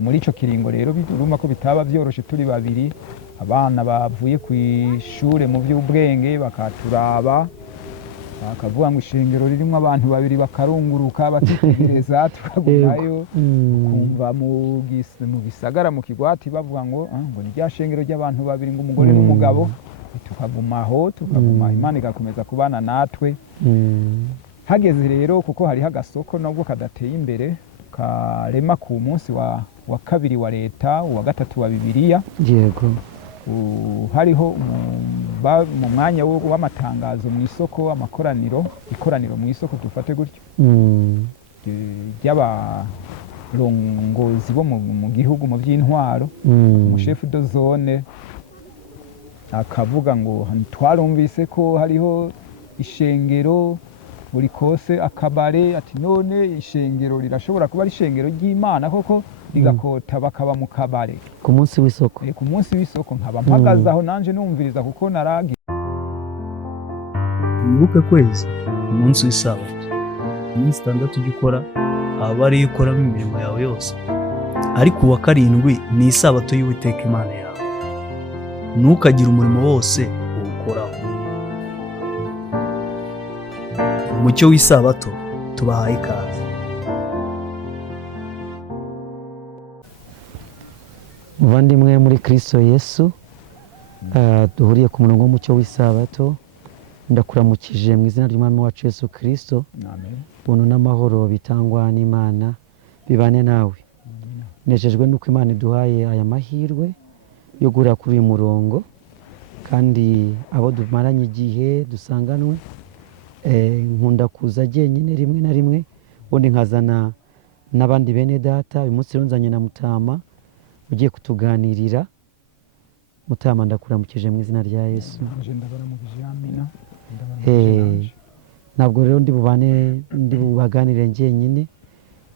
muri ico kiringo rero urumva ko bitaba vyoroshe turi babiri, abana bavuye ku ishure mu by'ubwenge bakaturaba bakavuga ngo ishengero ririmo abantu babiri bakarunguruka bakitegereza tukagumayo kumva mu gisagara mu kigwati bavuga ngo ni rya shengero ry'abantu babiri ngo umugore n'umugabo, tukagumaho Imana igakomeza kubana natwe. Hageze rero kuko hari hagasoko nabwo kadateye imbere karema ku munsi wa kabiri wa leta wa gatatu wa Bibiliya, yego hariho mu mwanya w'amatangazo mu isoko, ikoraniro mu isoko dufate gutyo ry'abarongozi bo mu gihugu mu by'intwaro, umushefu de zone akavuga ngo twarumvise ko hariho ishengero buri kose akabare, ati none ishengero rirashobora kuba ari ishengero ry'Imana koko rigakota bakaba mu kabare ku munsi w'isoko. Ku munsi w'isoko nkaba mpagaze aho nanje numviriza kuko naragi. Wibuke kwezi umunsi w'isabato, iminsi 6 ujya ukora aba ariyo ukoramo imirimo yawe yose, ariko uwa karindwi ni isabato y'Uwiteka Imana yawe, ntukagire umurimo wose uwukoraho. Umucyo w'isabato tubahaye ikaze. Muvandimwe muri Kristo Yesu, duhuriye ku murongo w'umucyo w'isabato, ndakuramukije mu izina ry'Umwami wacu Yesu Kristo. Amen. Buntu n'amahoro bitangwa n'Imana bibane nawe. Nejejwe nuko Imana iduhaye aya mahirwe yo guhura kuri uyu murongo, kandi abo dumaranye igihe dusanganwe, nkunda kuza jyenyine rimwe na rimwe, ubundi nkazana n'abandi bene data. Uyu munsi nzanye na Mutama ugiye kutuganirira. Mutama, ndakuramukije mu izina rya Yesu. Ntabwo rero ndi bubaganire jyenyine,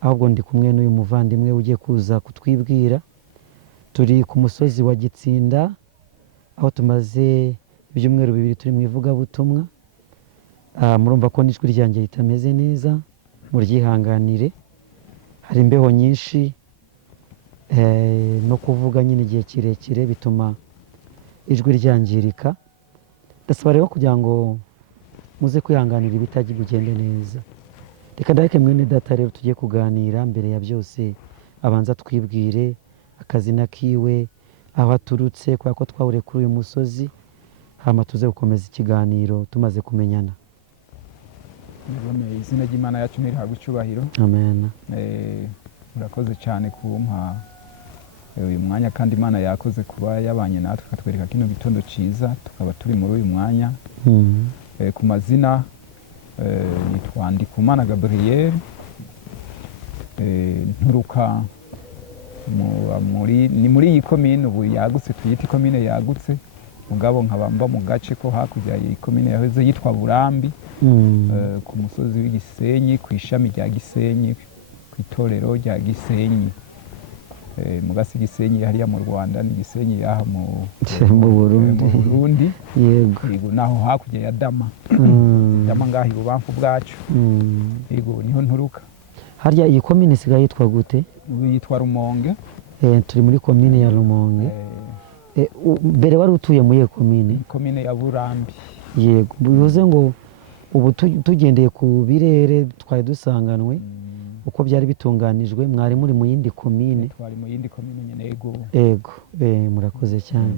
ahubwo ndi kumwe n'uyu muvandimwe ugiye kuza kutwibwira. Turi ku musozi wa Gitsinda, aho tumaze ibyumweru 2 turi mu ivugabutumwa. Murumva ko n'ijwi ryanjye ritameze neza, muryihanganire. Hari imbeho nyinshi no kuvuga nyine igihe kirekire bituma ijwi ryangirika. Ndasaba rero kugira ngo muze kwihanganira ibitagiye bugende neza. Reka ndaheke mwene data rero tugiye kuganira. Mbere ya byose abanza twibwire akazina kiwe, aho aturutse, kubera ko twahuriye kuri uyu musozi, hama tuze gukomeza ikiganiro tumaze kumenyana. Izina ry'Imana yacu nirihabwe icyubahiro. Amen. Murakoze cyane kumpa uyu mwanya, kandi Imana yakoze kuba yabanye natwe akatwereka kino gitondo cyiza, tukaba turi muri uyu mwanya. Ku mazina nitwa Ndikumana Gabriel, nturuka ni muri iyi komine ubu yagutse, tuyita ikomine yagutse, mugabo nkaba mba mu gace ko hakurya iyi komine yahoze yitwa Burambi, ku musozi w'Igisenyi, ku ishami rya Gisenyi, ku itorero rya Gisenyi. Mu gasi Gisenyi hariya mu Rwanda, ni Gisenyi yaha mu Burundi. Yego naho hakurya ya Dama. Dama ngahi ubamfu bwacu. Yego niho nturuka. Harya iyi komine sigaye yitwa gute? Yitwa Rumonge. Turi muri komine ya Rumonge. Mbere wari utuye muri komine? Komine ya Burambi. Yego, bivuze ngo ubu tugendeye ku birere twari dusanganwe, uko byari bitunganijwe, mwari muri mu yindi komine. Twari mu yindi komine nyene. Yego, murakoze cyane.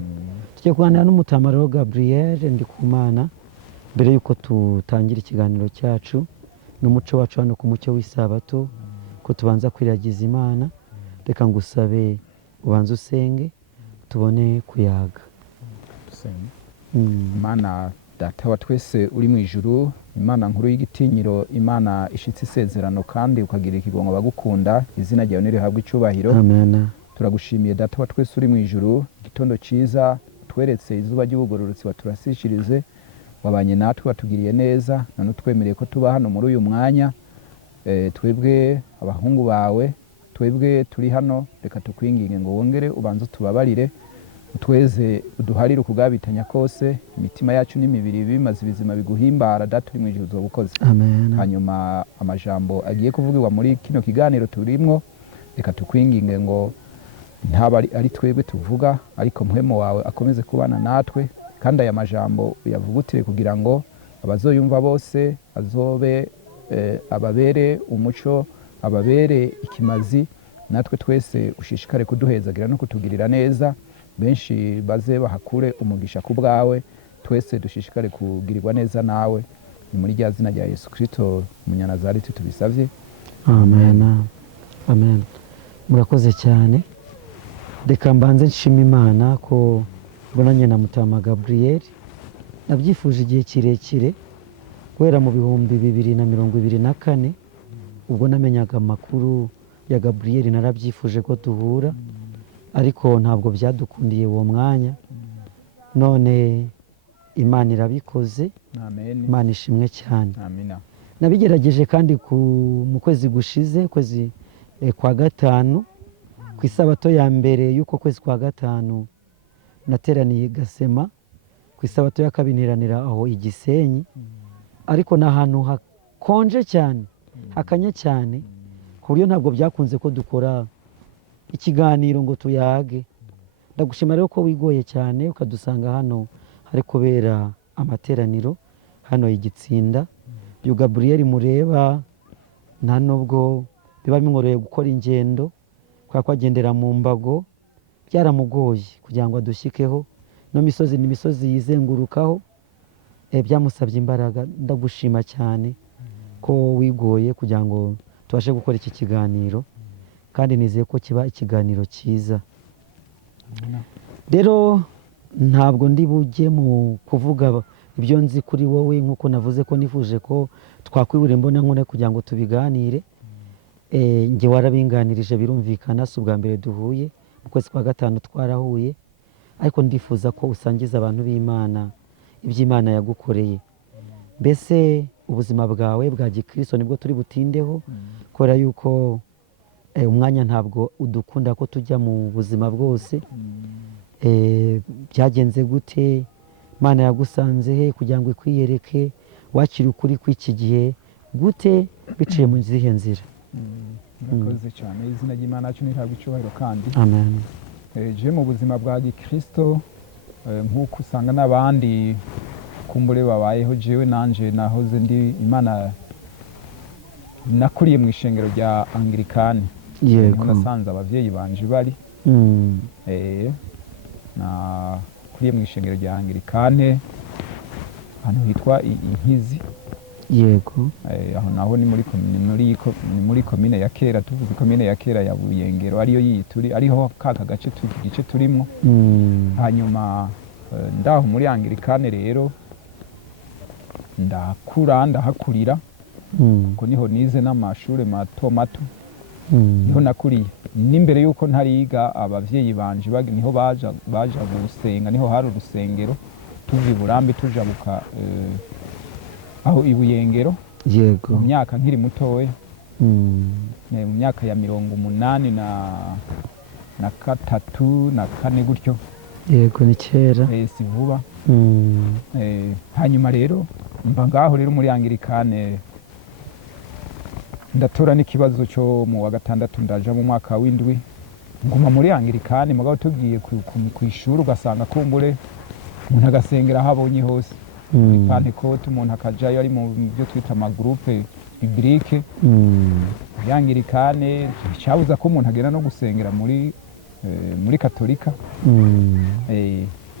Tugiye kuganira n'Umutama rero Gabriel Ndikumana. Mbere yuko tutangira ikiganiro cyacu n'umuco wacu hano ku mucyo w'isabato, ko tubanza kwiragiza Imana, reka ngusabe ubanze usenge tubone kuyaga. Imana Data wa twese uri mu ijuru, Imana nkuru y'igitinyiro, Imana ishitse isezerano kandi ukagira ikigongo bagukunda, izina ryawe nirihabwe icyubahiro. Amen. Turagushimiye Data wa twese uri mu ijuru, igitondo cyiza tweretse izuba ry'ubugororotsi waturasishirize, wabanye natwe watugiriye neza, none utwemereye ko tuba hano muri uyu mwanya. Twebwe abahungu bawe, twebwe turi hano, reka tukwinginge ngo wongere ubanze tubabarire, utweze uduharire ukugabitanya kose, imitima yacu n'imibiri bimaze ibizima biguhimbara. Data uri mu ijuru uzobukoze. Amen. Hanyuma amajambo agiye kuvugirwa muri kino kiganiro turimwo, reka tukwinginge ngo ntaba ari twebwe tuvuga, ariko mpwemu wawe akomeze kubana natwe, kandi aya majambo uyavugutire kugira ngo abazoyumva bose azobe ababere umuco, ababere ikimazi, natwe twese ushishikare kuduhezagira no kutugirira neza, benshi baze bahakure umugisha ku bwawe, twese dushishikare kugirirwa neza nawe. Ni muri rya zina rya Yesu Kristo umunyanazareti tubisavye, amen. Amen. Murakoze cyane. Reka mbanze nshima Imana ko mbonanye na Mutama Gabriel. Nabyifuje igihe kirekire guhera mu 2024 ubwo namenyaga amakuru ya Gabriel, narabyifuje ko duhura, ariko ntabwo byadukundiye uwo mwanya. None Imana irabikoze. amen, Imana ishimwe cyane. amina. Nabigerageje kandi mu kwezi gushize, kwezi kwa gatanu, ku isabato ya mbere y'uko kwezi kwa gatanu nateraniye Gasema, ku isabato ya kabiri niranira aho i Gisenyi, ariko ni ahantu hakonje cyane, hakanye cyane, ku buryo ntabwo byakunze ko dukora ikiganiro ngo tuyage. Ndagushima rero ko wigoye cyane ukadusanga hano hari kubera amateraniro hano i Gitsinda. Uyu Gabriel mureba nta nubwo biba bimworoheye gukora ingendo, kwa kwagendera mu mbago byaramugoye kugira ngo adushyikeho. No misozi ni misozi yizengurukaho, byamusabye imbaraga. Ndagushima cyane ko wigoye kugira ngo tubashe gukora iki kiganiro, kandi nizeye ko kiba ikiganiro cyiza. Rero ntabwo ndi bujye mu kuvuga ibyo nzi kuri wowe, nk'uko navuze ko nifuje ko twakwibura imbona nkone kugira ngo tubiganire. Njye warabinganirije birumvikana, si ubwa mbere duhuye, mu kwezi kwa gatanu twarahuye, ariko ndifuza ko usangiza abantu b'Imana iby'Imana yagukoreye. Mbese ubuzima bwawe bwa gikristo nibwo turi butindeho, kubera yuko umwanya ntabwo udukunda ko tujya mu buzima bwose. Byagenze gute? Imana yagusanze he kugira ngo ikwiyereke? Wakira ukuri kw'iki gihe gute, biciye mu zihe nzira? Murakoze cyane. Izina ry'Imana yacu ntihabwe icyubahiro kandi. Amen. Je mu buzima bwa gikristo nk'uko usanga n'abandi kumbure babayeho, jewe nanje nahoze ndi Imana nakuriye mu ishengero rya Anglikani. Yego. Nasanze abavyeyi banje bari nakuriye mu ishengero rya Anglikane ahantu hitwa Inkizi. Yego. Aho naho ni muri komine ya kera, tuvuze komine ya kera ya Buyengero, ariyo yituri ariho kaka gace igice turimo. Hanyuma ndaho muri Anglikane rero ndahakurira, ko niho nize n'amashure mato mato, niho nakuriye. N'imbere yuko ntariga abavyeyi banje niho baja gusenga, niho hari urusengero tuva i Burambi tujabuka aho i Buyengero. Yego. Mu myaka nkiri mutoya, mu myaka ya 83 na 4 gutyo. Yego, ni kera. Si vuba. Hanyuma rero mba ngaho rero muri Anglikane, ndatora n'ikibazo cyo mu wa gatandatu, ndaja mu mwaka w'indwi, nguma muri Anglikane. Mugabo tugiye ku ishuri ugasanga kumbure umuntu agasengera aho abonye hose. Pentecote umuntu akajayo ari mu byo twita amagroupe biblique. Anglikane cyabuza ko umuntu agenda no gusengera muri Katolika.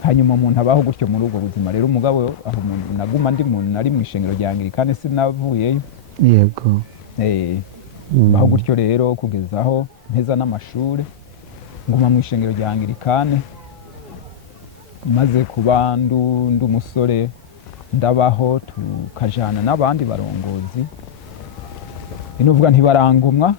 Hanyuma umuntu abaho gutyo muri ubwo buzima. Rero umugabo aho naguma ndi nari mu ishengero rya Anglikane, sinavuyeyo. Yego. Baho gutyo rero kugeza aho mpeza n'amashuri, nguma mu ishengero rya Anglikane. Maze kuba ndu umusore, ndabaho tukajana n'abandi barongozi, inovuga ntibarangumwa,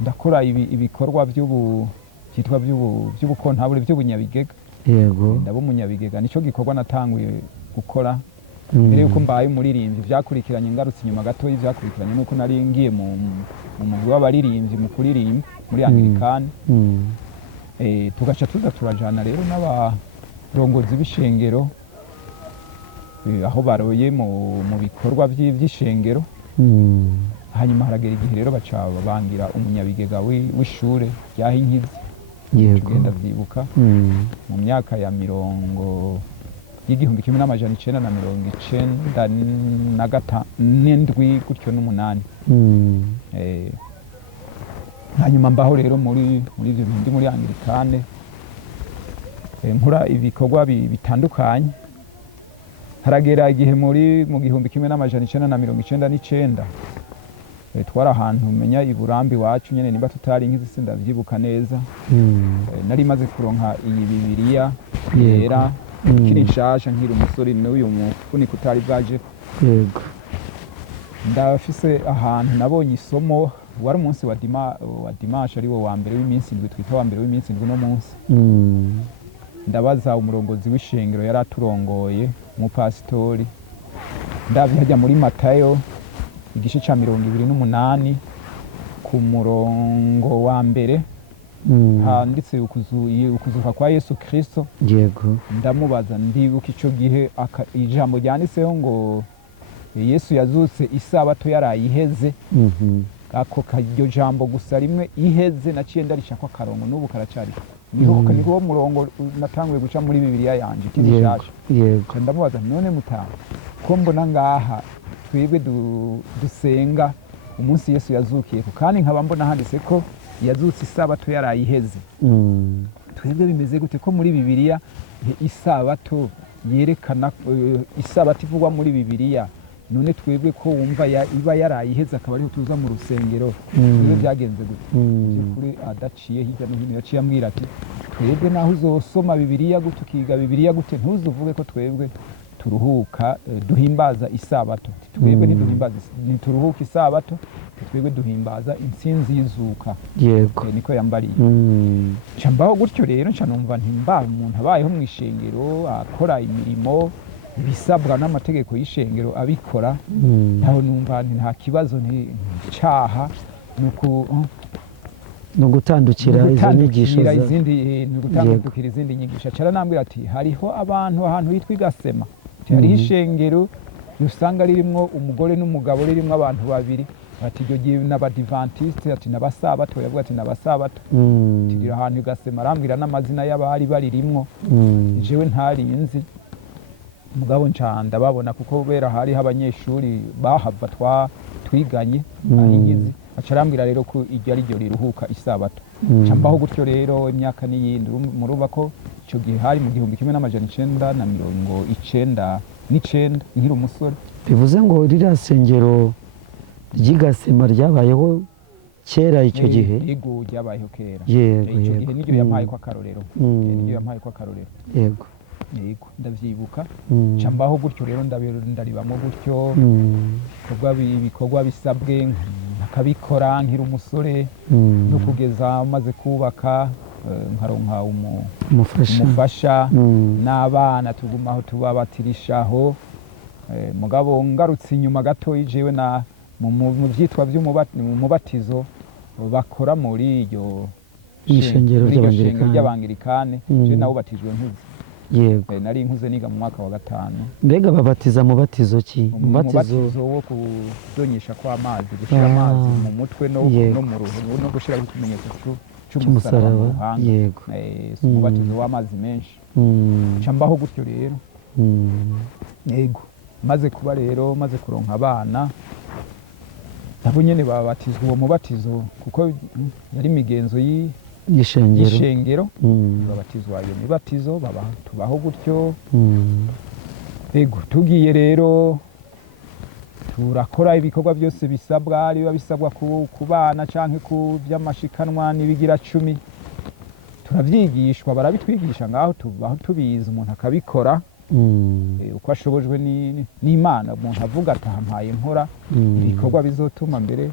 ndakora ibikorwa byitwa by'ubukontabule by'ubunyabigega. Yego. Ndabo umunyabigega nico gikorwa natanguye gukora mbere yuko mbaye umuririmbyi. Byakurikiranye ngarutse inyuma gato, y'ivyakurikiranye nuko nari ngiye mu mugwi w'abaririmbyi mu kuririmba muri Anglikane. Tugaca tuza turajana rero n'abarongozi b'ishengero aho baroye mu bikorwa by'ishengero. hanyuma haragera igihe rero baca bangira umunyabigega w'ishure ryaho Inkizi yego tugenda vyibuka mu myaka ya mirongo y'igihumbi kimwe n'amajana 1997 gutyo n'umunani. Hanyuma mbaho rero muri ivyo bindi muri Anglikane nkora ibikorwa bitandukanye. Haragera igihe mu gihumbi kimwe n'amajana 1999 twari ahantu menya iburambi wacu nyene nimba tutari Inkizi sindavyibuka neza. Nari maze kuronka iyi Bibiliya yera kiri nshasha nkiri umusore n'uyu mufuniko utari bwaje. yego Ndafise ahantu nabonye isomo wari umunsi wa dimanche ari wo wa mbere w'iminsi indwi twita wa mbere w'iminsi indwi no munsi. Ndabaza umurongozi w'ishengero yari aturongoye mu pastori ndavye hajya muri Matayo igice ca 28 ku murongo wa mbere handitse ukuzuka kwa Yesu Kristo. yego Ndamubaza ndibuka ico gihe ijambo ryanditseho ngo Yesu yazutse isabato yarayiheze. Ako karyo jambo gusa rimwe iheze naciye ndarisha kwa karongo n'ubu karacari niho murongo natanguye guca muri Bibiliya yanje kinishasha. yego Ndamubaza none mutanga ko mbona ngaha twebwe dusenga umunsi Yesu yazukiye kandi nkaba mbona handitse ko yazutse isabato yarayiheze. Twebwe bimeze gute ko muri Bibiliya isabato yerekana isabato ivugwa muri Bibiliya, none twebwe ko wumva iba yarayiheze akaba ariho tuza mu rusengero niyo byagenze gute? Kuri adaciye hirya no hino yaciye ambwira ati twebwe naho uzosoma Bibiliya gute ukiga Bibiliya gute ntuzuvuge ko twebwe turuhuka duhimbaza isabato. Twebwe ntituruhuka isabato, twebwe duhimbaza intsinzi y'izuka. yego Niko yambariye. Cambaho gutyo rero nca numva ntimba umuntu abayeho mu ishengero akora imirimo ibisabwa n'amategeko y'ishengero abikora, naho numva nta kibazo nticaha no gutandukira izo nyigisho gutandukira izindi nyigisho. Cara nambwira ati hariho ahantu hitwa Igasema, hariho ishengero usanga ririmwo umugore n'umugabo ririmwo abantu babiri, ati iryo gihe n'abadivantiste ati n'abasabato, yavuga ati n'abasabato. Tugira ahantu Igasema arambwira n'amazina y'abari baririmwo jewe ntarinzi mugabo ncanda babona kuko bera hariho abanyeshuri bahava twiganye ahingizi. Acarambwira rero ko iryo ari ryo riruhuka isabato. Cambaho gutyo rero imyaka n'iyindi muruba ko ico gihe hari mu gihumbi kimwe n'amajana 1999 nkiri umusore. bivuze ngo ririya sengero ry'Igasema ryabayeho kera icyo gihe. Yego ryabayeho kera. yego Ico gihe niryo yampaye kwa karorero. Niryo yampaye kwa karorero. yego yego ndavyibuka. Cambaho gutyo rero ndaribamo gutyo ibikorwa bisabwe nkabikora nkiri umusore no kugeza maze kubaka nkaronka umufasha n'abana tugumaho tubabatirishaho. Mugabo ngarutse inyuma gato jewe na mu vyitwa by'umubatizo bakora muri iryo ishengero ry'Abanglikane. Je nawo batijwe nkuze. yego nari nkuze niga mu mwaka wa 5. mbega babatiza mubatizo ki? Umubatizo wo kudonyesha kwa amazi, gushira amazi mu mutwe no mu ruhu no gushira ikimenyetso cy'umusaraba. yego umubatizo w'amazi menshi. Cambaho gutyo rero. Yego maze kuba rero maze kuronka abana nabo nyene babatizwa uwo mubatizo kuko yari migenzo y'ishengero. Babatizwa iyo mibatizo tubaho gutyo. Yego tugiye rero turakora ibikorwa byose bisabwa biba bisabwa ku bana canke ku by'amashikanwa n'ibigira 10 turavyigishwa, barabitwigisha ngaho tubaho tubizi umuntu akabikora uko ashobojwe n'Imana. Umuntu avuga atampaye nkora ibikorwa bizotuma mbere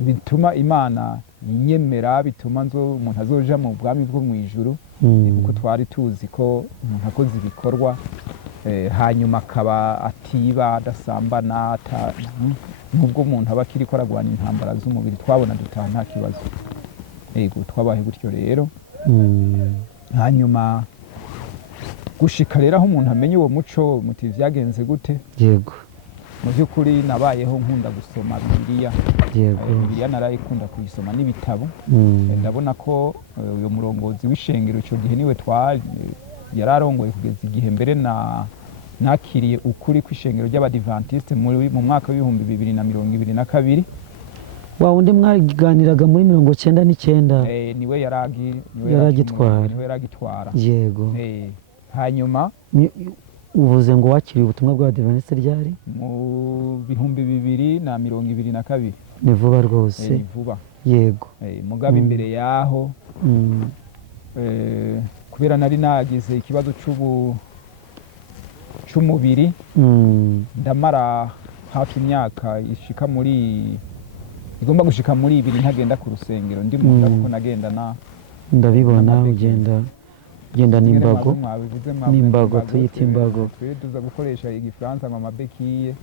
bituma Imana inyemera, bituma umuntu azoja mu bwami bwo mu ijuru. Kuko twari tuzi ko umuntu akoze ibikorwa hanyuma akaba atiba adasambana nubwo umuntu aba akiri ko aragwana intambara z'umubiri twabona dutaha nta kibazo. Yego twabaye gutyo rero. Hanyuma gushika rero aho umuntu amenye uwo muco muti vyagenze gute. yego mu by'ukuri nabayeho nkunda gusoma bibiliya. yego Bibiliya narayikunda kuyisoma n'ibitabo. Ndabona ko uyu murongozi w'ishengero icyo gihe niwe yararongoye kugeza igihe mbere nakiriye ukuri kw'ishengero ry'abadivantiste mu mwaka w'ibihumbi 2022. wa undi mwaganiraga muri 99 niwe yaragitwara. yego hanyuma uvuze ngo wakiriye ubutumwa bwa Adventiste ryari? mu bihumbi 2022. Ni vuba rwose. Ni vuba. Yego. Mugabe imbere yaho kubera nari nagize ikibazo c'umubiri, ndamara hafi imyaka igomba gushika muri 2 ntagenda ku rusengero ndi mu nda kuko nagenda ndabibona ugenda n'imbago tuyita imbago. Tuza gukoresha igifaransa mu mabekiye,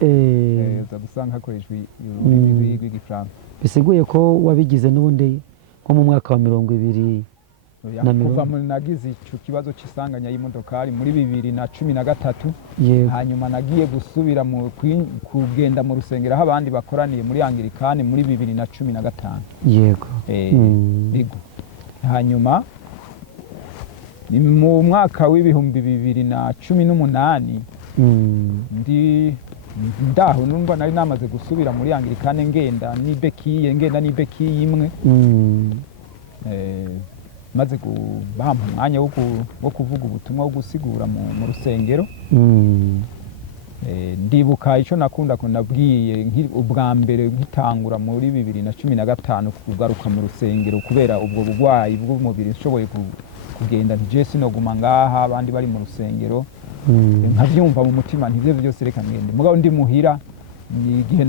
uza gusanga hakoreshwa ururimi rw'igifaransa. Bisiguye ko wabigize n'ubundi nko mu mwaka wa 2020 kuva nagize icyo kibazo cy'isanganya y'imodokari muri 2013. hanyuma nagiye gusubira kugenda mu rusengero aho abandi bakoraniye muri Anglikane muri 2015. yego yego. hanyuma ni mu mwaka w'ibihumbi 2018 ndaho numva nari namaze gusubira muri Anglikane ngenda n'ibeki imwe. maze kubampa umwanya wo kuvuga ubutumwa wo gusigura mu rusengero. Ndibuka icyo nakunda ko nabwiye ubwa mbere nkitangura muri 2015 kugaruka mu rusengero kubera ubwo bugwayi bw'umubiri nshoboye kugenda nje sinoguma ngaha abandi bari mu rusengero. Nkavyumva mu mutima ntivyo byose reka ngende. Mugabo ndi muhira ni igihe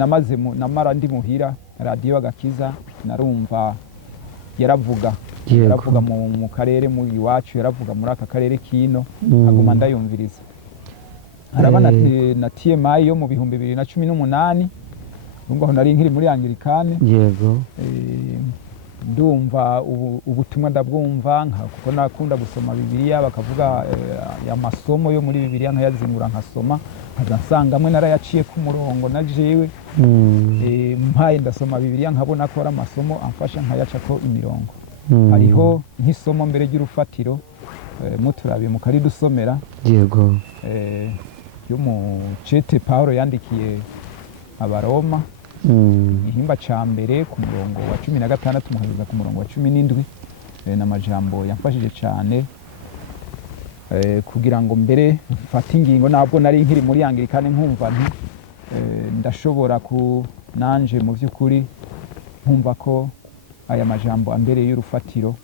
namara ndi muhira radio Agakiza narumva yaravuga mu karere mu iwacu, yaravuga muri aka karere kino, aguma ndayumviriza. Arabana na TMI yo mu bihumbi 2018 numva nari nkiri muri Anglikane. yego ndumva ubutumwa ndabwumva kuko nakunda gusoma Bibiliya, bakavuga amasomo yo muri Bibiliya nkayazingura nkasoma, nkazasanga amwe narayaciye ku murongo na jewe mpaye ndasoma Bibiliya nkabona ko ari amasomo amfasha nkayaca ko imirongo. Hariho nk'isomo mbere y'urufatiro muturabiye mu kari dusomera. yego yo mu cete Paulo yandikiye Abaroma ihimba ca mbere ku murongo wa 16 muhageza ku murongo wa 17. n'amajambo yamfashije cyane kugira ngo mbere mfate ingingo nabwo nari nkiri muri Anglikane nkumva nti ndashobora nanje mu by'ukuri nkumva ko aya majambo ambereye y'urufatiro,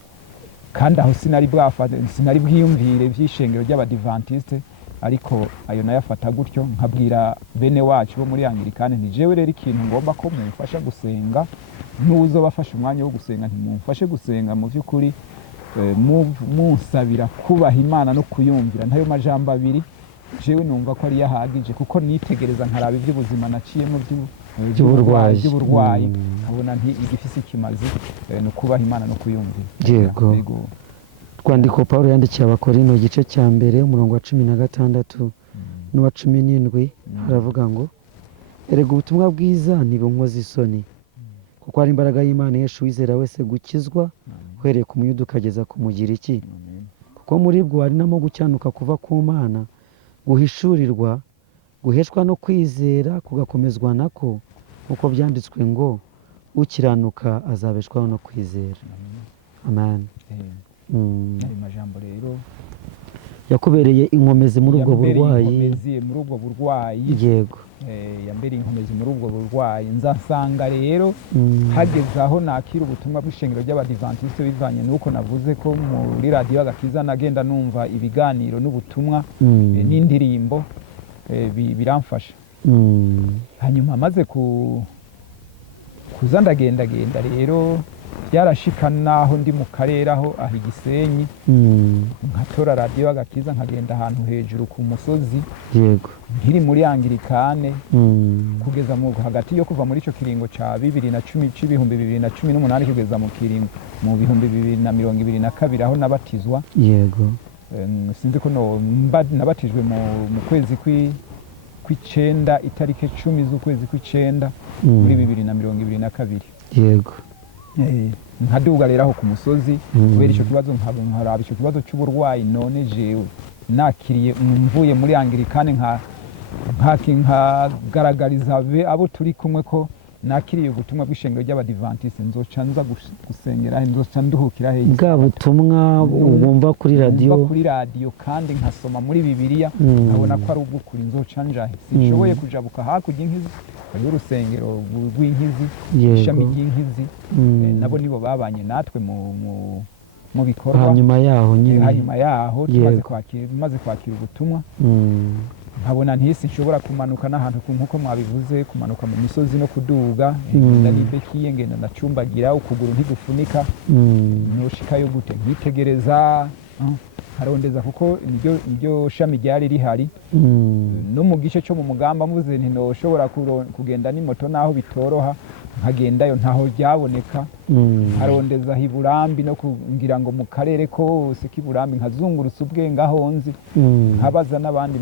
kandi aho sinari bwiyumvire by'ishengero ry'abadivantiste, ariko ayo nayafata gutyo nkabwira bene wacu bo muri Anglikane nti jewe rero ikintu ngomba ko mumfasha gusenga, n'uzo bafashe umwanya wo gusenga ntimumfashe gusenga mu by'ukuri musabira kubaha Imana no kuyumvira. Ntayo majambo abiri jewe numva ko ari yahagije, kuko nitegereza nkaraba iby'ubuzima naciyemo by'uburwayi nkabona nti igifisi kimazi no kubaha Imana no kuyumvira. yego Rwandiko Paulo yandikiye Abakorino igice cya mbere umurongo wa 16 n'uwa 17 haravuga ngo erega ubutumwa bwiza ntibunkoza isoni, kuko ari imbaraga y'Imana yeshu wizera wese gukizwa uhereye ku muyuda ukageza ku mugiriki, kuko muri bwo hari namo gucyanuka kuva ku Mana, guhishurirwa, guheshwa no kwizera, kugakomezwa nako, uko byanditswe ngo ukiranuka azabeshwaho no kwizera. Amen. Ayo majambo rero yakubereye inkomezi muri ubwo burwayi. Yego. Yambere inkomezi muri ubwo burwayi. Nzasanga rero hageze aho nakira ubutumwa bw'ishengero ry'abadivantiste bivanye nuko navuze ko muri radio Agakiza nagenda numva ibiganiro n'ubutumwa n'indirimbo biramfasha. Hanyuma maze kuza ndagenda rero byarashika naho ndi mu karere aho Igisenyi, nkatora radio Agakiza nkagenda ahantu hejuru ku musozi. Yego. Nkiri muri Anglikane kugeza mu hagati yo kuva muri ico kiringo ca 2018 kugeza mu kiringo mu bihumbi 2022 aho nabatizwa. Yego. Sinzi ko nabatijwe mu kwezi kw'icenda itariki 10 z'ukwezi kw'icenda muri 2022 yego nkaduga rero aho ku musozi kubera ico kibazo nkaraba ico kibazo cy'uburwayi none jewe nakiriye mvuye muri Anglikane nkagaragariza abo turi kumwe ko nakiriye ubutumwa bw'ishengero ry'abadivantiste nzoca nza gusengera nzoca nduhukira hehe bwa butumwa wumva kuri radio kandi nkasoma muri Bibiliya nkabona ko ari ubw'ukuri nzoca njahe sinshoboye kujabuka hakurya inkizi hariho urusengero rw'inkizi ishami ry'inkizi nabo nibo babanye natwe mu bikorwa hanyuma yaho tumaze kwakira ubutumwa nkabona ntisi nshobora kumanuka n'ahantu nkuko mwabivuze kumanuka mu misozi no kuduga ngenda nibekiye ngenda ndacumbagira ukuguru ntigufunika noshikayo gute nkitegereza harondeza kuko niryo shami ryari rihari no mu gice cyo mu mugamba muze ntinoshobora kugenda n'imoto naho bitoroha nkagendayo ntaho ryaboneka harondeza hiburambi no kugira ngo mu karere kose k'iburambi nkazungurutse ubwenge aho nzi nkabaza n'abandi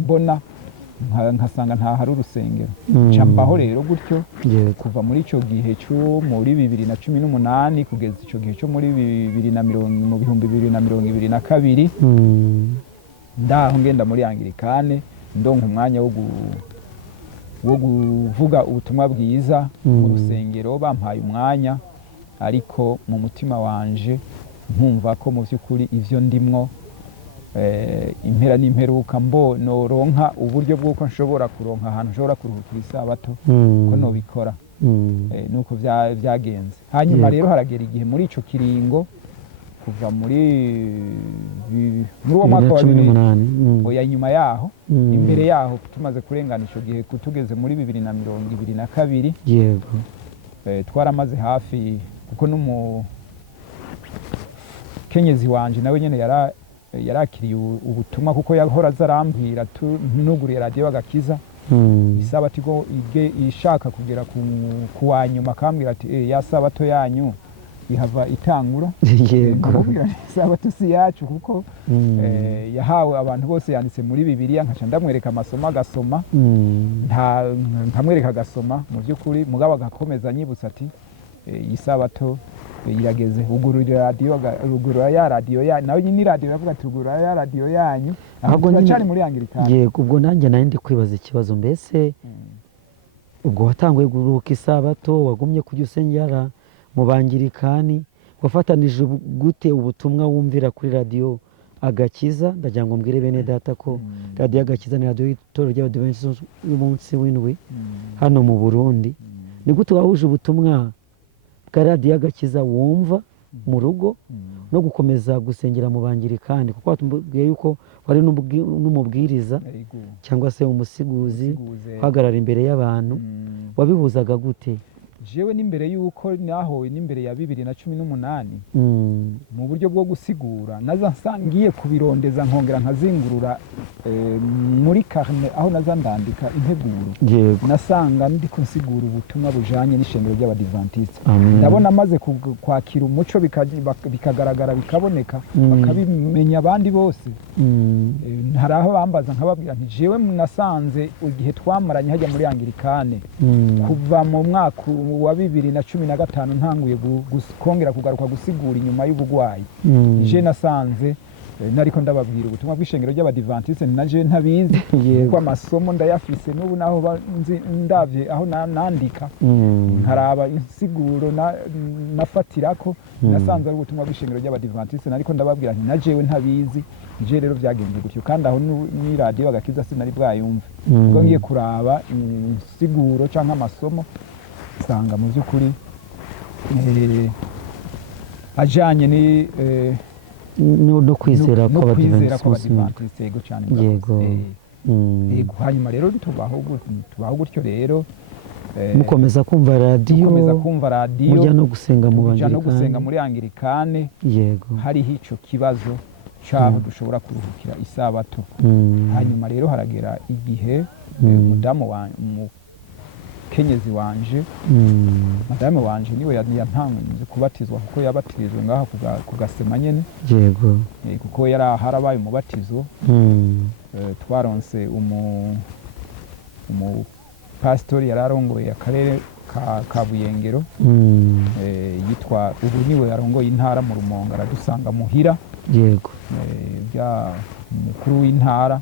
mbona nkasanga nta hari urusengero cambaho rero gutyo kuva muri ico gihe cyo muri 2018 kugeza ico gihe cyo muri 2022 ndaho ngenda muri Anglikane ndonka umwanya wo kuvuga ubutumwa bwiza mu rusengero bampaye umwanya ariko mu mutima wanje nkumva ko mu by'ukuri ivyo ndimwo impera n'imperuka noronka uburyo bw'uko nshobora kuronka ahantu nshobora kuruhukira isabato ko nobikora nuko byagenze hanyuma rero haragera igihe muri ico kiringo kuva muri uwo mwaka wa 2008 oya nyuma yaho imbere yaho tumaze kurengana ico gihe kutugeze muri 2022 yego twaramaze hafi kuko kenyezi wanje nawe nyene yarakiriye ubutumwa kuko yahora zarambwira nuguriye radio agakiza isabato ishaka kugera ku wanyuma akambwira ati ya sabato yanyu ihava itangura yego sabato si yacu kuko yahawe abantu bose yanditse muri Bibiliya nkaca ndamwereka amasomo agasoma nkamwereka agasoma mu by'ukuri mugabo agakomeza nyibutsa ati isabato irageze ugurura ya radio ya nawe nyine radio yavuga ati ugurura ya radio yanyu ahubwo cyari muri Anglikane yego ubwo nanjye ndi kwibaza ikibazo mbese ubwo watanguye guruka isabato wagumye kujya usengera mu Bangirikani wafatanije gute ubutumwa wumvira kuri radio agakiza ndagira ngo mbwire bene data ko radio agakiza ni radio y'itoro ry'abadiventiste y'umunsi w'indwi hano mu Burundi ni gute wahuje ubutumwa bwa radio agakiza wumva mu rugo no gukomeza gusengera mu Bangirikani kuko watubwiye yuko wari n'umubwiriza cyangwa se umusiguzi uhagarara imbere y'abantu wabihuzaga gute jewe n'imbere yuko nahowe n'imbere ya 2018 mu buryo bwo gusigura naza nsangiye kubirondeza nkongera nkazingurura muri carnet aho naza ndandika integuro nasanga ndi kunsigura ubutumwa bujanye n'ishengero ry'abadivantiste ndabona maze kwakira umuco bikagaragara bikaboneka bakabimenya abandi bose haraho bambaza nkababwira nti jewe nasanze igihe twamaranye hajya muri Anglikane kuva mu mwaka wa 2015 ntanguye kongera kugaruka gusigura inyuma y'ubugwayi je nasanze nariko ndababwira ubutumwa bw'ishengero ry'abadivantiste nanje ntabizi kuko amasomo ndayafise n'ubu naho ndavye aho nandika nkaraba insiguro nafatirako nasanze ari ubutumwa bw'ishengero ry'abadivantiste nariko ndababwira nti najewe ntabizi je rero byagenze gutyo kandi aho ni radio agakiza sinari bwayumve ubwo ngiye kuraba insiguro canke amasomo sanga mu by'ukuri ajanye ni no kwizera kw'abadivantiste yego cyane yego hanyuma rero tubaho gutyo rero mukomeza kumva radio mujya no gusenga muri Anglikane yego hariho ico kibazo cyaho dushobora kuruhukira isabato hanyuma rero haragera igihe mudamu wa kenyezi wanje madame wanje niwe yantanze kubatizwa kuko yabatirijwe ngaha kugasema nyene yego kuko yari harabaye umubatizo twaronse umupasitori yari arongoye akarere ka Buyengero yitwa ubu niwe yarongoye intara mu Rumonge, aradusanga muhira. yego bya mukuru w'intara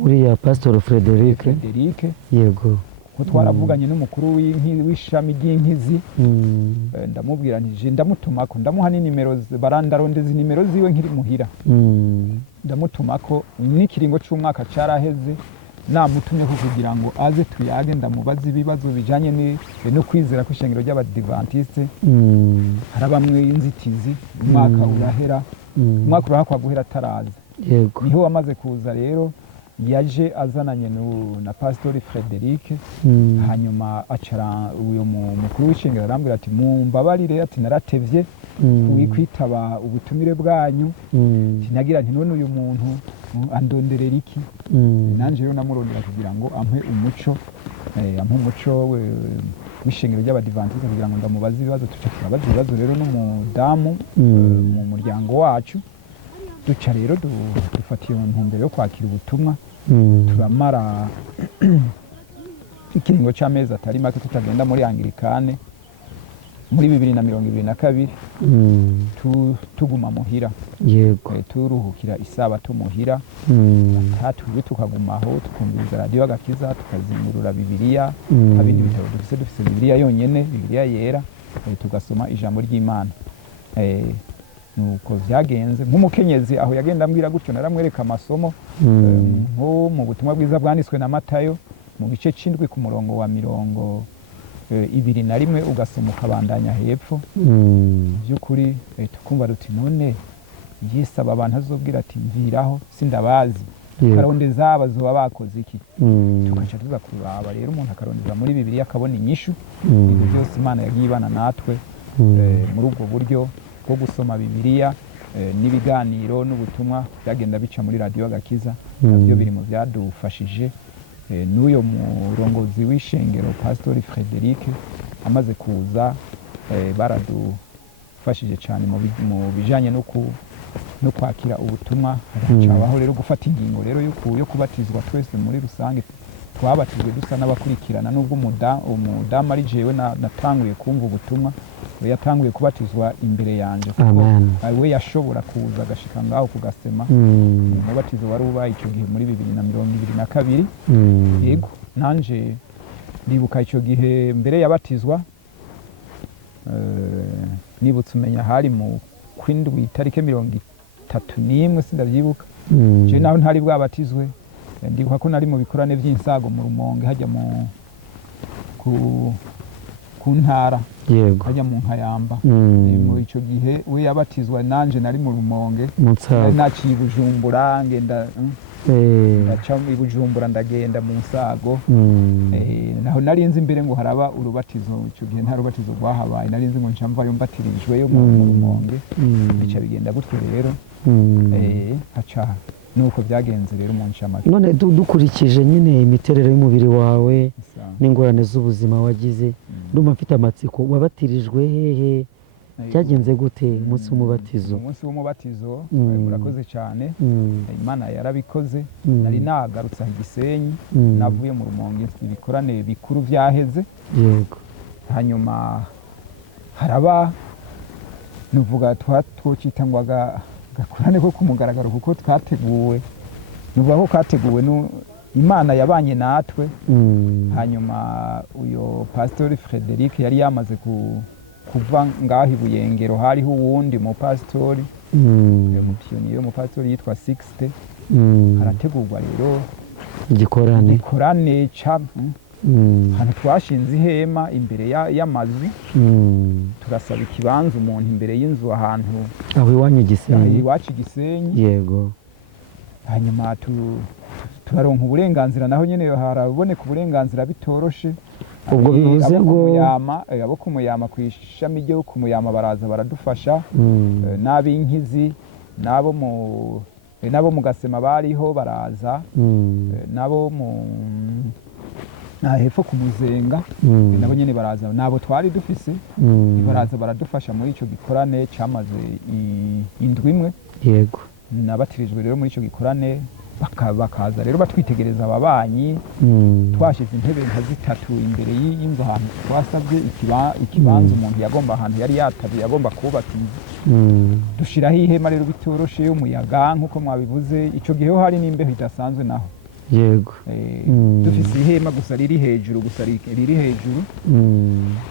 uriya Pastor Frederic yego ko twaravuganye n'umukuru w'ishami ry'inkizi, ndamubwira nti ndamutumako ndamuha n'inimero barandarondeza inimero ziwe nkiri muhira, ndamutumako n'ikiringo cy'umwaka caraheze, namutumye ko kugira ngo aze tuyage ndamubaza ibibazo bijanye no kwizera kw'ishengero ry'Abadiventiste. harabamwe inzitizi, umwaka urahera, umwaka urahakwa guhera ataraza. yego niho wamaze kuza rero yaje azananye na Pastor Frederic. hanyuma acara uyo mukuru w'ishengero arambwira ati mumbabarire ati naratevye kwitaba ubutumire bwanyu, sinagira nti none uyu muntu andonderera iki. nanje rero namurondera kugira ngo ampe umuco w'ishengero ry'Abadiventiste kugira ngo ndamubaze ibibazo. tuca turabaza ibibazo rero n'umudamu mu muryango wacu, duca rero dufata iyo ntumbero yo kwakira ubutumwa. turamara ikiringo c'amezi atari make tutagenda muri Anglikane. muri 2022 tuguma muhira, yego turuhukira isabato muhira. tatuye tukagumaho tukumviriza radio Agakiza, tukazingurura Bibiliya, abindi bitabo dufise Bibiliya yonyene, Bibiliya yera, tugasoma ijambo ry'Imana. nuko vyagenze nk'umukenyezi aho yagenda ambwira gutyo, naramwereka amasomo nko mu butumwa bwiza bwanditswe na Matayo mu gice c'indwi ku murongo wa 21 ugasoma ukabandanya hepfo. by'ukuri tukumva ruti none Yesu aba abantu azobwira ati mviraho sindabazi, karondeza bazoba bakoze iki. tukaca tuza kuraba rero umuntu akarondeza muri Bibiliya akabona inyishu. ibyo byose Imana yagiye ibana natwe muri ubwo buryo bwo gusoma Bibiliya n'ibiganiro n'ubutumwa byagenda bica muri radio Agakiza. nabyo biri mu byadufashije. n'uyo murongozi w'ishengero Pastor Frederic amaze kuza baradufashije cyane mu bijanye no kwakira ubutumwa. hacabaho rero gufata ingingo rero yo kubatizwa twese muri rusange. twabatijwe dusa n'abakurikirana, nubwo umudamu ari jewe natanguye kumva ubutumwa, we yatanguye kubatizwa imbere yanje kuko we yashobora kuza agashika ngaho kugasema. umubatizo wari ubaye icyo gihe muri 2022. yego nanje ndibuka icyo gihe mbere yabatizwa, nibutse umenya hari mu kwindwi itariki 31 sindavyibuka. je naho ntari bwabatizwe, ndibuka ko nari mu bikorane by'insago mu Rumonge hajya ku ntara, yego hajya mu Nkayamba. mu icyo gihe we yabatizwa, nanje nari mu Rumonge, naciye Bujumbura ngenda ndaca i Bujumbura ndagenda mu Nsago. naho nari nzi imbere ngo haraba urubatizo, icyo gihe nta rubatizo rwahabaye, nari nzi ngo ncamvayo mbatirijweyo mu Rumonge. bica bigenda gutyo rero. haca nuko byagenze rero mu ncamake. none dukurikije nyine imiterere y'umubiri wawe n'ingorane z'ubuzima wagize, ndumva mfite amatsiko, wabatirijwe hehe? byagenze gute umunsi w'umubatizo? umunsi w'umubatizo murakoze cyane. Imana yarabikoze. nari nagarutse Gisenyi, navuye mu Rumonge, ibikorane bikuru vyaheze. yego hanyuma haraba nuvuga twocitangwaga gakorane ko kumugaragaro kuko twateguwe, nuvuga ko kateguwe Imana yabanye natwe. hanyuma uyo Pastor Frederic yari yamaze kuva ngaho Buyengero, hariho uwundi mu pastori umupionnier mu pastori yitwa 60. harategurwa rero igikorane hano twashinze ihema imbere y'amazu. turasaba ikibanza umuntu imbere y'inzu ahantu aho iwanyu Gisenyi. iwacu Gisenyi. yego hanyuma turaronka uburenganzira, naho nyene haraboneka uburenganzira bitoroshe. ubwo bivuze ngo abo kumuyama ku ishami ryo kumuyama baraza baradufasha. n'ab'inkizi nabo mu Gasema bariho baraza. nabo mu hepfo ku Muzenga nabo nyene baraza, nabo twari dufise baraza baradufasha muri ico gikorane cyamaze indwi imwe. yego nabatirijwe rero muri ico gikorane bakaza rero batwitegereza ababanyi. Twashize intebe nka zitatu imbere y'inzu ahantu twasabye ikibanza umuntu yagomba ahantu yari yatabiye yagomba kubaka inzu. Dushiraho ihema rero bitoroshe umuyaga nk'uko mwabivuze, icyo gihe ho hari n'imbeho idasanzwe naho. Yego. Dufise ihema gusa riri hejuru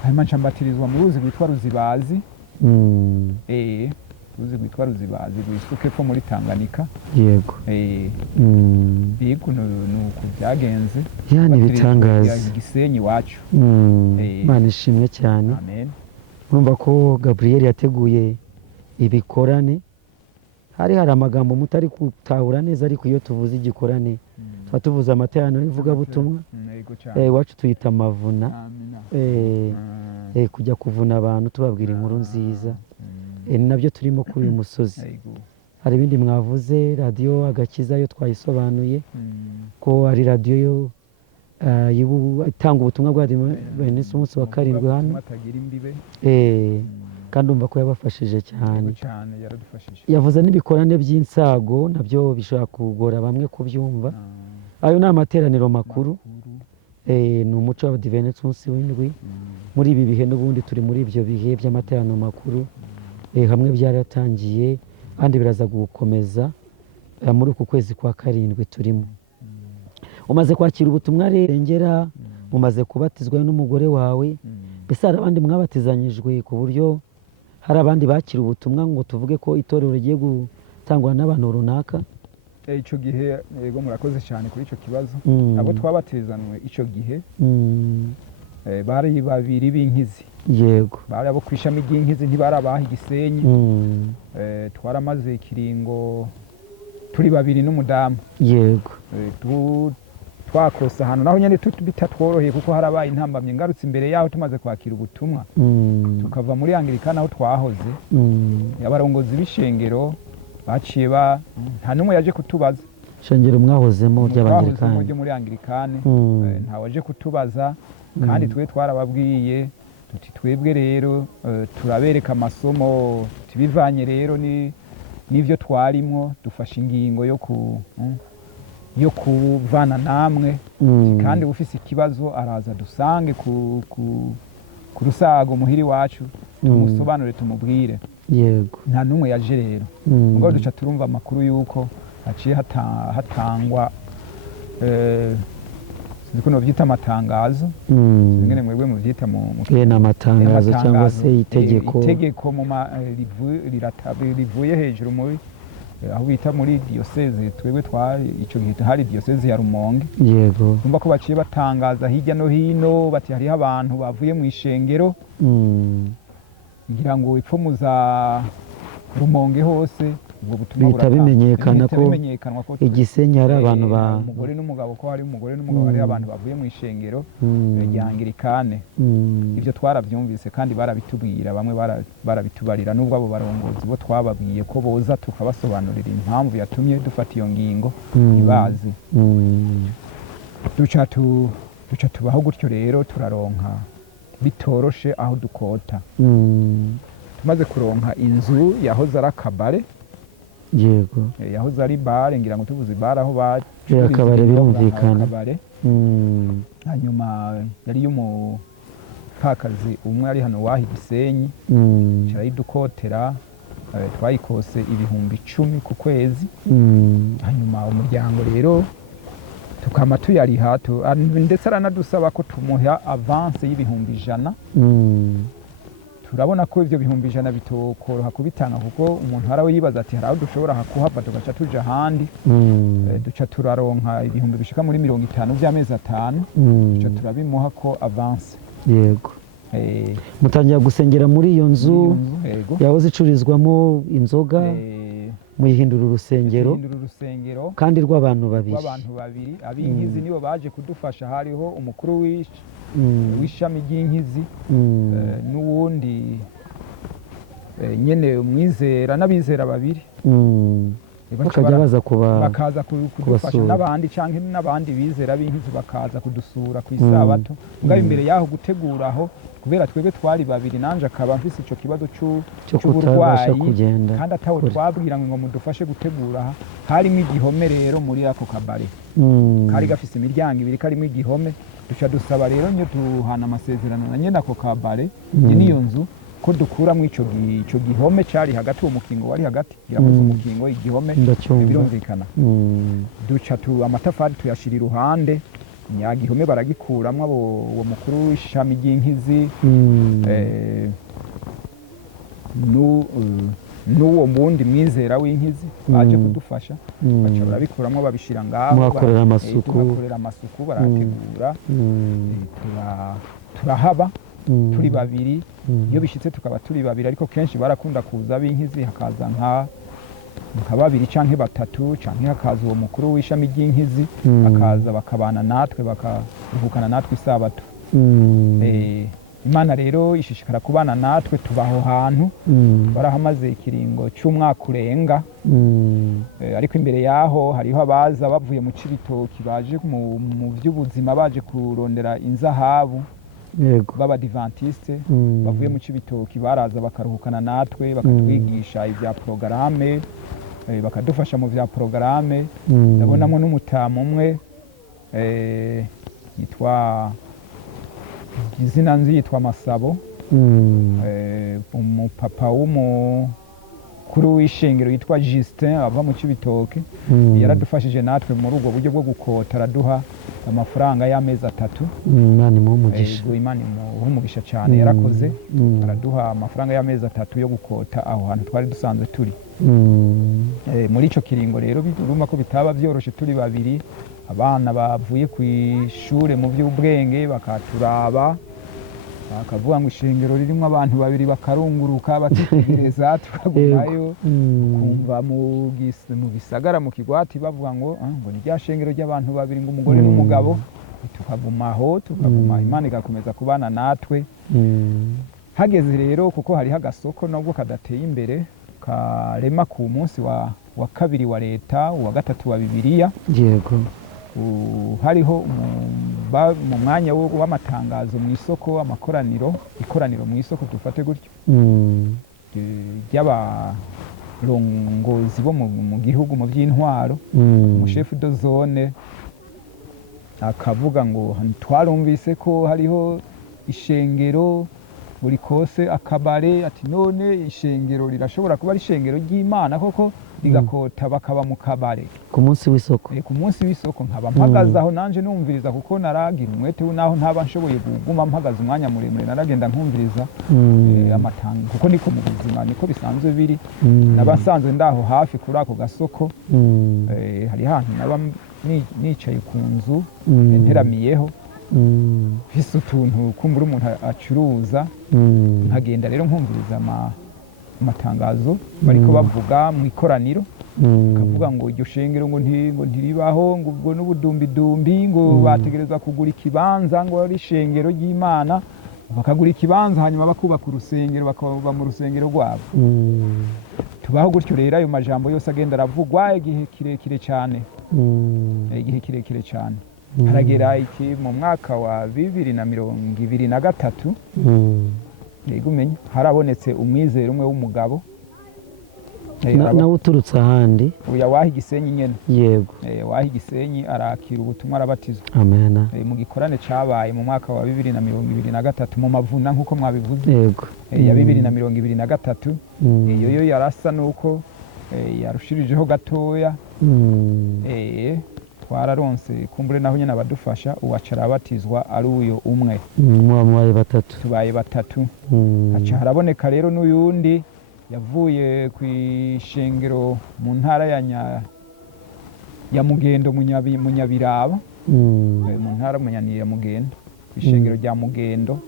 hanyuma ncambatirizwa mu ruzi rwitwa Ruzibazi. Ruzi rwitwa Ruzibazi rwisuke ko muri Tanganyika. Yego. Yego nuko byagenze. Yani bitangaza. Gisenyi wacu. Imana ishimwe cyane. Amen. Urumva ko Gabriel yateguye ibikorane, hari amagambo mutari gutahura neza, ariko iyo tuvuze igikorane tuba tuvuze amateraniro y'ivugabutumwa. Iwacu tuyita amavuna. Kujya kuvuna abantu tubabwira inkuru nziza. Ni nabyo turimo kuri uyu musozi. Hari ibindi mwavuze, radiyo Agakiza yo twayisobanuye ko ari radiyo itanga ubutumwa bwa Adventiste umunsi wa karindwi hano. Kandi umva ko yabafashije cyane. Yavuze n'ibikorane by'insago, nabyo bishobora kugora bamwe kubyumva. Ayo ni amateraniro makuru, ni umuco w'Abadiventiste umunsi w'indwi. Muri ibi bihe n'ubundi turi muri ibyo bihe by'amateraniro makuru, hamwe byaratangiye kandi biraza gukomeza muri uku kwezi kwa karindwi turimo. Umaze kwakira ubutumwa rengera, mumaze kubatizwa n'umugore wawe, mbese hari abandi mwabatizanyijwe ku buryo hari abandi bakira ubutumwa ngo tuvuge ko itorero rigiye gutangwa n'abantu runaka? Icyo gihe yego murakoze cyane kuri icyo kibazo. Abo twabatizanwe icyo gihe bari babiri b'inkizi. Yego. Bari abo ku ishami ry'inkizi, ntibari abaha Igisenyi. Twaramaze ikiringo turi babiri n'umudamu. Yego. Twakosa ahantu naho nyine bitatworoheye kuko harabaye intambamye. Ngarutse imbere yaho tumaze kwakira ubutumwa, tukava muri Anglikana aho twahoze, abarongozi b'ishengero baciye nta n'umwe yaje kutubaza. Shengero mwahozemo ry'Abanglikani? Ryo muri Anglikane nta waje kutubaza, kandi twe twarababwiye tuti twebwe rero turabereka amasomo tubivanye rero n'ivyo twarimwo, dufashe ingingo yo kuvana namwe, kandi ufise ikibazo araza dusange ku Rusago muhiri wacu tumusobanure tumubwire. Yego. Nta n'umwe yaje rero. Ngo duca turumva amakuru yuko haciye hatangwa zikuno byita amatangazo. Ngene mwebwe muvyita mu amatangazo cyangwa se itegeko mu rivuye hejuru muri aho bita muri diocese. Twebwe icyo gihe hari diocese ya Rumonge. Yego. Umva ko baciye batangaza hirya no hino bati hariho abantu bavuye mu ishengero ngira ngo ipfumuza Rumonge hose. Ubwo butumwa bihita bimenyekana ko Igisenyi hari abantu umugore n'umugabo, ko hari umugore n'umugabo, hari abantu bavuye mu ishengero rya Anglikane. Ibyo twarabyumvise kandi barabitubwira, bamwe barabitubarira, nubwo abo barongozi bo twababwiye ko boza tukabasobanurira impamvu yatumye dufata iyo ngingo ntibazi. Duca tubaho gutyo rero, turaronka bitoroshe aho dukota. Tumaze kuronka inzu yahoze ari akabare. Yego. Yahoze ari bare, ngira ngo tuvuze bare aho akabare birumvikana. Hanyuma yari y'umupfakazi umwe ari hano waha Igisenyi, carayidukotera, twayikose 10,000 ku kwezi. Hanyuma umuryango rero tukama tuyariha, ndetse aranadusaba ko tumuha avance y'100,000. Turabona ko ibyo 100,000 bitokoroha kubitanga kuko umuntu harawe yibaza ati haraho dushobora kuhava tugaca tuja ahandi. Duca turaronka 1000 bishika muri 50 by'amezi 5. Duca turabimuha ko avance. Yego. Mutangira gusengera muri iyo nzu yahoze icurizwamo inzoga, muyihindura urusengero kandi rw'abantu babiri. Ab'inkizi nibo baje kudufasha. Hariho umukuru w'ishami ry'inkizi n'uwundi nyene umwizera n'abizera babiri. Bakajya baza bakaza kudufasha, n'abandi canke n'abandi bizera b'inkizi bakaza kudusura ku isabato. Ngaho imbere yaho gutegura aho kubera twebwe twari babiri nanje akaba mfise ico kibazo cyo kutabasha c'uburwayi kugenda kandi ataho twabwira ngo mudufashe gutegura harimo igihome rero muri ako kabare kari gafise imiryango ibiri karimo igihome duca dusaba rero nyo duhana amasezerano na nyene ako kabare niyo nzu ko dukuramo ico gihome cari hagati uwo mukingo wari hagati iravuze umukingo igihome birumvikana duca amatafari tuyashira iruhande nya gihome baragikuramwo uwo mukuru w'ishami ry'inkizi n'uwo mundi mwizera w'inkizi baje kudufasha baca barabikuramwo babishira ngaho bakorera amasuku barategura turahaba turi babiri iyo bishitse tukaba turi babiri ariko kenshi barakunda kuza b'inkizi hakaza nka babiri canke batatu canke hakaza uwo mukuru w'ishami ry'inkizi bakaza bakabana natwe bakaruhukana natwe isabato Imana rero ishishikara kubana natwe tubaho hantu barahamaze ikiringo cy'umwaka urenga ariko imbere yaho hariho abaza bavuye mu Cibitoki baje mu by'ubuzima baje kurondera inzahabu b'abadivantiste bavuye mu Cibitoki baraza bakaruhukana natwe bakatwigisha ibya programme bakadufasha mu vya programme ndabonamo n'umutamu umwe yitwa izina nzi yitwa Masabo umupapa w'umukuru w'ishengero yitwa Justin ava mu Cibitoke yaradufashije natwe muri ubwo buryo bwo gukota araduha amafaranga y'amezi 3 Imana imumugisha Imana imumugisha cyane yarakoze araduha amafaranga y'amezi 3 yo gukota aho hantu twari dusanzwe turi muri ico kiringo rero biruma ko bitaba byoroshe turi babiri abana bavuye ku ishure mu by'ubwenge bakaturaba bakavuga ngo ishengero ririmo abantu babiri bakarunguruka batitegereza tukagumayo kumva mu bisagara mu kigwati bavuga ngo ni rya shengero ry'abantu babiri ngo umugore n'umugabo tukagumaho tukaguma Imana igakomeza kubana natwe hageze rero kuko hari hagasoko nubwo kadateye imbere karema ku munsi wa kabiri wa leta wa gatatu wa Bibiliya yego hariho mu mwanya w'amatangazo mu isoko ikoraniro mu isoko dufate gutyo ry'abarongozi bo mu gihugu mu by'intwaro umushefu de zone akavuga ngo twarumvise ko hariho ishengero buri kose akabare ati none ishengero rirashobora kuba ari ishengero ry'Imana koko rigakota bakaba mu kabare ku munsi w'isoko nkaba mpagaze aho nanje numviriza kuko naragira umwete naho ntaba nshoboye kuguma mpagaze umwanya muremure naragenda nkumviriza amatanga kuko niko mu buzima niko bisanzwe biri nabasanzwe ndaho hafi kuri ako gasoko hari hantu naba nicaye ku nzu nteramiyeho fise utuntu kumbura umuntu acuruza nkagenda rero nkumviriza amatangazo bariko bavuga mu ikoraniro kavuga ngo iryo shengero ngo ntiribaho ngo ubwo n'ubudumbidumbi ngo bategerezwa kugura ikibanza ngo ari ishengero ry'Imana bakagura ikibanza hanyuma bakubaka urusengero bakaba mu rusengero rwabo tubaho gutyo rero ayo majambo yose agenda aravugwa igihe kirekire cyane haragera iki mu mwaka wa 2023 yego umenye harabonetse umwizero umwe w'umugabo nawe uturutse ahandi uya wahi Gisenyi nyene yego wahi Gisenyi arakira ubutumwa arabatizwa amena mu gikorane cabaye mu mwaka wa 2023 mu mavuna nkuko mwabivuze yego ya 2023 iyo yarasa nuko yarushirijeho gatoya twararonse kumbure naho nyene abadufasha uwacara abatizwa ari uyo umwe tubaye batatu haca haraboneka rero n'uyundi yavuye ku ishengero mu ntara ya Mugendo mu Nyabiraba mu ntara ya Mugendo ishengero rya Mugendo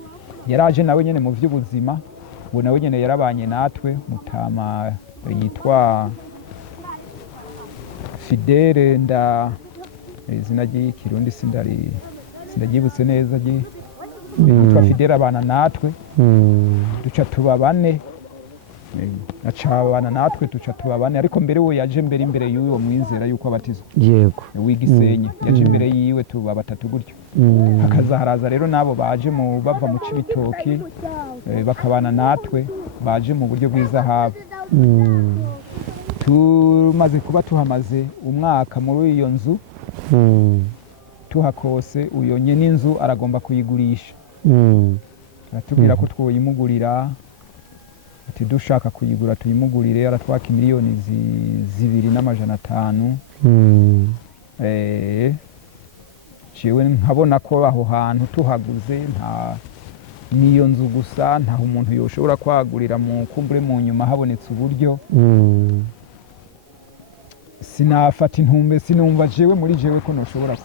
yaraje nawe nyene mu by'ubuzima uwo nawe nyene yarabanye natwe mutama yitwa Fidele izina ry'ikirundi sindaryibutse neza yitwa Fidele abana natwe duca tuba bane acabana natwe duca tuba bane ariko mbere we yaje imbere y'uwo mwizera yuko abatizwa yego w'igisenyi yaje imbere yiwe tuba batatu gutyo hakaza haraza rero n'abo baje bava mu Cibitoki bakabana natwe baje mu buryo bw'izahabu. Tumaze kuba tuhamaze umwaka muri iyo nzu tuhakose, uyo nyene inzu aragomba kuyigurisha, aratubwira ko twoyimugurira, ati dushaka kuyigura tuyimugurire, aratwaka miliyoni 2,500,000. Jewe nkabona ko aho hantu tuhaguze niyo nzu gusa, nta umuntu yoshobora kwagurira mu kumbure mu nyuma habonetse uburyo. Sinafata intumbe, sinumva jewe muri jewe ko noshobora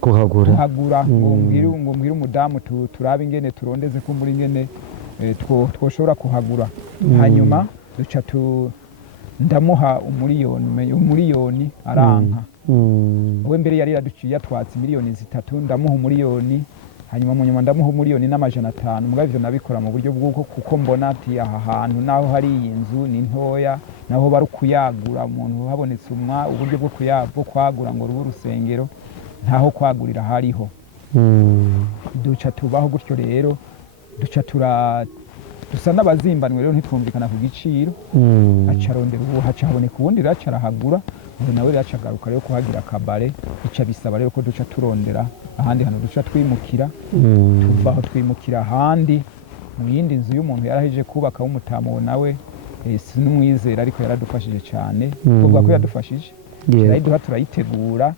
kuhagura ngo mbwire umudamu turabe ingene turondeze ko muri ingene twoshobora kuhagura. Hanyuma duca ndamuha umuriyoni aranka. We mbere yari yaduciye yatwatse miliyoni 3, ndamuha umuriyoni, hanyuma mu nyuma ndamuha umuriyoni n'500,000. Mugabo ivyo nabikora mu buryo bw'uko kuko mbona ati aha hantu naho hari iyi nzu ni ntoya, naho bari kuyagura umuntu habonetse uburyo bwo kwagura ngo rube urusengero, ntaho kwagurira hariho. Duca tubaho gutyo rero, duca dusa n'abazimbanwe rero ntitwumvikana ku giciro. Acarondera ubu haboneka ubundi rero acarahagura, ubu nawe rero acagaruka rero kuhagira akabare. Ica bisaba rero ko duca turondera ahandi hantu duca twimukira, tuvaho twimukira ahandi mu yindi nzu y'umuntu yarahije kubaka w'umutamo nawe sinumwizera, ariko yaradufashije cyane. Kuvuga ko yadufashije, turayiduha turayitegura,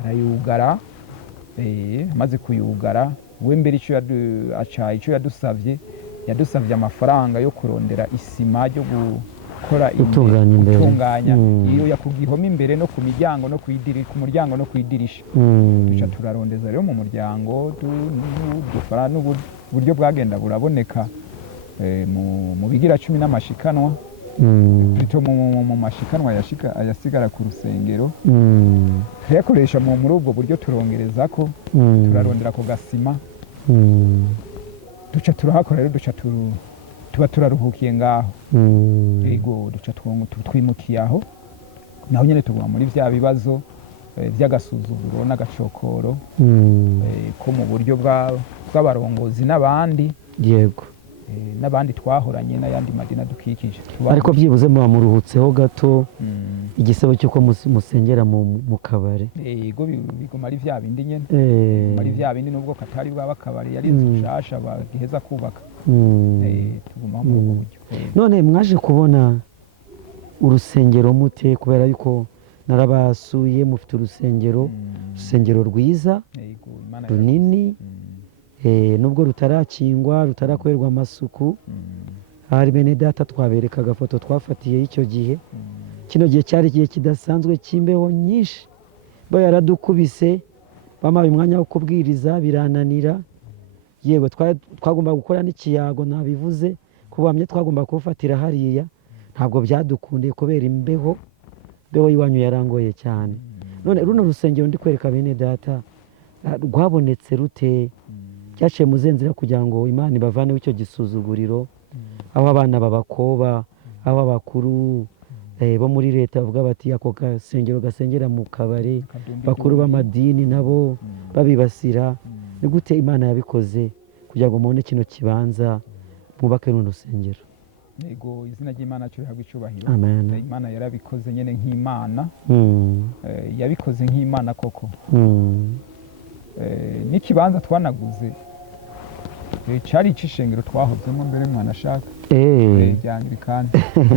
arayugara. Amaze kuyugara, we mbere icyo yadusavye amafaranga yo kurondera isima ryo gukora gutunganya iyo yakugihoma imbere no ku miryango no kwidirika, ku muryango no kwidirisha. Duca turarondeza rero mu muryango, dufara n'uburyo bwagenda buraboneka mu bigira 10 n'amashikanwa, bito mu mashikanwa yasigara ku rusengero. Tuyakoresha muri ubwo buryo turongereza ko turarondera ko gasima. Duca turahakora rero, duca tuba turaruhukiye ngaho. Yego duca twimukiye aho, naho nyene tuguma muri vya bibazo by'agasuzuguro n'agacokoro ko mu buryo bw'abarongozi n'abandi. Yego n'abandi twahoranye n'ayandi madina dukikije. Ariko byibuze muba muruhutseho gato igisebo cyuko musengera mu kabare. Yego biguma ari vya bindi nyene, ari vya bindi nubwo katari bwa kabare yari inzu shasha bagiheza kubaka. Tuguma mu buryo. None mwaje kubona urusengero mute? Kubera yuko narabasuye mufite urusengero rwiza runini, nubwo rutarakingwa, rutarakorerwa amasuku. Hari bene data twabereka agafoto twafatiye icyo gihe. Kino gihe cyari igihe kidasanzwe cy'imbeho nyinshi, bo yaradukubise, bamaye umwanya wo kubwiriza birananira. Yego twagomba gukora n'ikiyago, nabivuze kubamye twagomba kufatira hariya, ntabwo byadukundiye kubera imbeho yiwanyu yarangoye cyane. None runo rusengero ndi kwereka bene data rwabonetse rute? Cyaciye muzenzira kugira ngo Imana ibavaneho icyo gisuzuguriro, aho abana babakoba, aho abakuru bo muri leta bavuga bati ako gasengero gasengera mu kabare, bakuru b'amadini nabo babibasira. Ni gute Imana yabikoze kugira ngo mubone kino kibanza mwubake runo rusengero? Yego izina ry'Imana cyo rihabwa icyubahiro. Amen. Imana yarabikoze nyene nk'Imana, yabikoze nk'Imana koko. N'ikibanza twanaguze cyari icishengero twahozemo mbere mwanashaka. Byangirikana.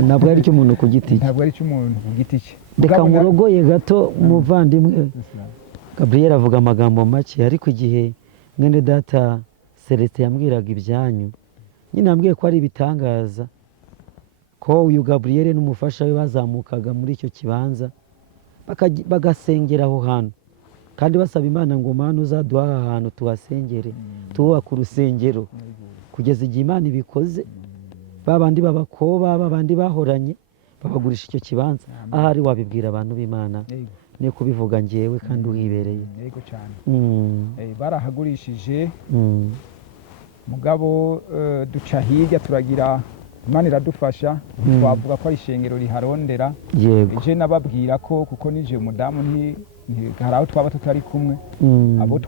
Ntabwo ari cyo umuntu ku giti cye. Ntabwo ari cyo umuntu ku giti cye. Reka murogoye gato muvandimwe. Gabriel avuga amagambo make, ariko igihe mwene data Celestin yambwiraga ibyanyu, nyine yambwiye ko ari ibitangaza ko uyu Gabriel n'umufasha we bazamukaga muri icyo kibanza bagasengera aho hantu, kandi basaba Imana ngo Mana uzaduha aha hantu tuhasengere, tuhubaka urusengero. Kugeza igihe Imana ibikoze, babandi babakoba, babandi bahoranye babagurisha icyo kibanza. Ahari wabibwira abantu b'Imana ne kubivuga ngewe kandi uhibereye. Yego cyane. Barahagurishije, mugabo duca hirya turagira Imana iradufasha, twavuga ko ari ishengero riharondera. Yego. Je nababwira ko kuko nije umudamu hari aho twaba tutari kumwe, abo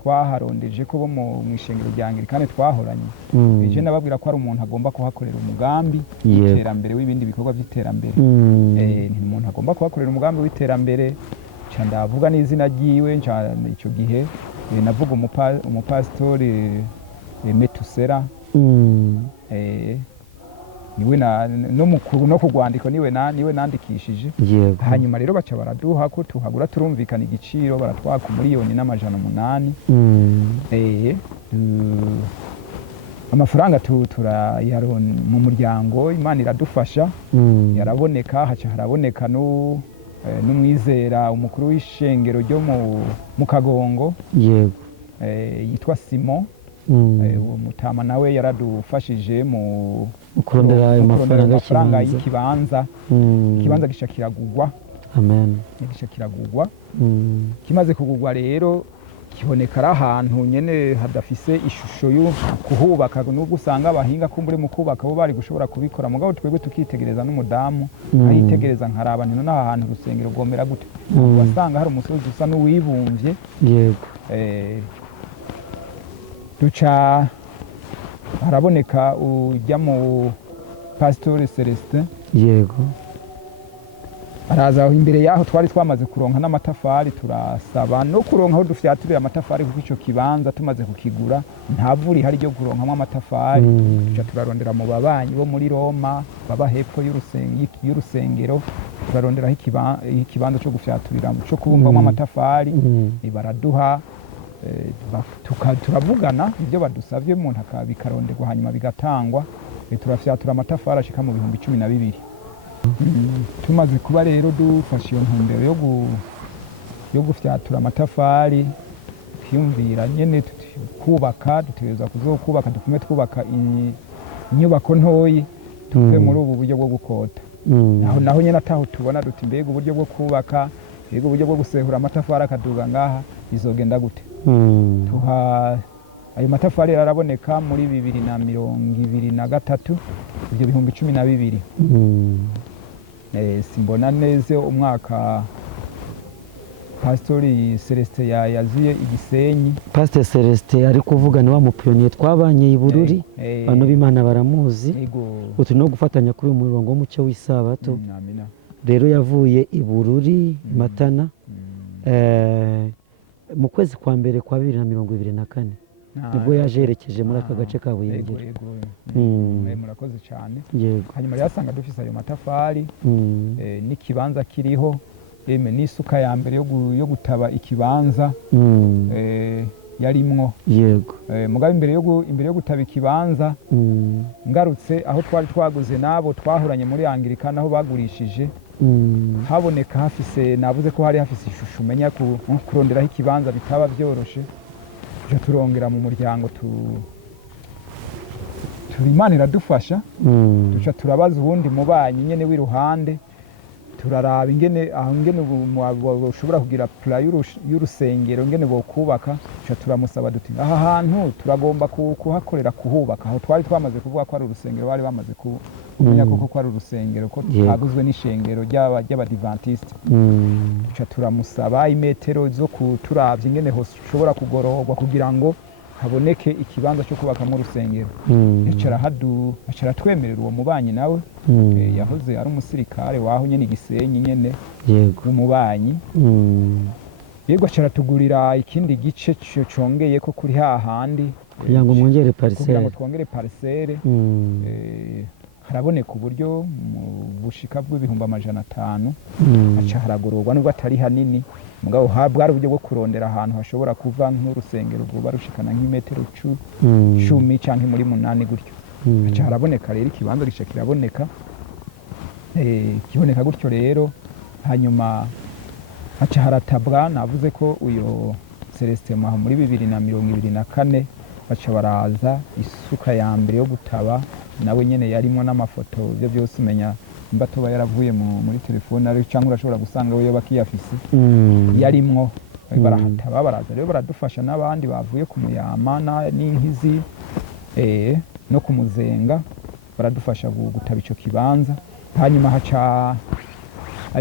twaharondeje ko bo mu ishengero rya Anglikane twahoranye je nababwira ko ari umuntu agomba kuhakorera umugambi w'iterambere w'ibindi bikorwa by'iterambere ni umuntu agomba kuhakorera umugambi w'iterambere ca ndavuga n'izina ryiwe ico gihe navuga umupasitori Metusera niwe no mukuru no kugwandiko niwe nandikishije hanyuma rero baca baraduha ko tuhagura turumvikana igiciro baratwaka miliyoni n'amajana 8 amafaranga turayaron mu muryango Imana iradufasha yaraboneka haca haraboneka n'umwizera umukuru w'ishengero ryo mu Kagongo yitwa Simon mutama nawe yaradufashije mu kurondera ayo mafaranga y'ikibanza gisha kiragugwa gisha kiragugwa kimaze kugugwa rero kiboneka ari ahantu nyene hadafise ishusho yo kuhubaka n'ubwo usanga abahinga kumbure mu kubaka bo bari gushobora kubikora mugabo twebwe tukitegereza n'umudamu ayitegereza nkaraba nino n'aha hantu urusengero rwomera gute wasanga hari umusozi usa n'uwibumvye duca haraboneka ujya mu Pastor Celestin araza imbere yaho twari twamaze kuronka n'amatafari turasaba no kuronka aho dufyaturira amatafari kuko ico kibanza tumaze kukigura nta vuri hari ryo kuronkamwe amatafari duca turarondera mu babanyi bo muri Roma baba hepfo y'urusengero turaronderaho ikibanza cyo gufyaturira cyo kubumbamo amatafari baraduha turavugana ibyo badusavye umuntu akabikaronderwa hanyuma bigatangwa turafyatura amatafari ashika mu 12,000 tumaze kuba rero dufashe iyo ntumbero yo gufyatura amatafari twiyumvira nyene kubaka dutegereza kuzokubaka dukume twubaka inyubako ntoyi tuve muri ubu buryo bwo gukota naho nyene ataho tubona duti mbega uburyo bwo kubaka mbega uburyo bwo gusehura amatafari akaduga ngaha bizogenda gute ayo matafari araboneka muri 2023 ibyo 12,000 simbona neze umwaka Pastori Celestin yaziye Igisenyi. Pastor Celestin ari kuvuga ni wa mupiyoniye twabanye ibururi bano b'Imana baramuzi utu no gufatanya kuri umurongo w'umucyo w'isabato rero yavuye ibururi Matana mu kwezi kwa mbere kwa 2024 nibwo yajerekeje muri aka gace ka Buyengero. Murakoze cyane. Hanyuma yasanga dufise ayo matafari n'ikibanza kiriho n'isuka ya mbere yo gutaba ikibanza yarimwo mugabe imbere yo gutaba ikibanza ngarutse aho twari twaguze nabo twahuranye muri Anglikane aho bagurishije haboneka hafise navuze ko hari hafise ishusho umenya kuronderaho ikibanza bitaba byoroshe je turongera mu muryango Imana iradufasha duca turabaza ubundi mubanyi nyene w'iruhande turaraba ingene ushobora kugira plan y'urusengero ingene bokubaka duca turamusaba duti aha hantu turagomba kuhakorera kuhubaka aho twari twamaze kuvuga ko ari urusengero bari bamaze kumenya ko ari urusengero ko twaguzwe n'ishengero ry'abadivantiste duca turamusaba imetero zo kuturavya ingene hoshobora kugororwa kugira ngo haboneke ikibanza cyo kubakamo urusengero acara twemerera uwo mubanyi nawe yahoze ari umusirikare waho nyene Igisenyi nyene umubanyi yego acara tugurira ikindi gice congeye ko kuri hahandi kugira ngo mwongere parcelle kugira ngo twongere parcelle haraboneka uburyo bushika bw'500 aca haragororwa nubwo atari hanini mugabo bwari uburyo bwo kurondera ahantu hashobora kuva nk'urusengero rwuba rushikana nk'imetero 10 canke muri 8 gutyo aca haraboneka rero ikibanza gica kiraboneka kiboneka gutyo rero hanyuma aca haratabwa navuze ko uyo Celestin maho muri 2024 baca baraza isuka ya mbere yo gutaba nawe nyene yarimo n'amafoto byo byose umenya imbato yaravuye muri telefone ari cyangwa urashobora gusanga we bakiyafise yarimwo barahataba baraza rero baradufasha n'abandi bavuye ku Muyama n'inkizi no kumuzenga baradufasha gutaba ico kibanza hanyuma haca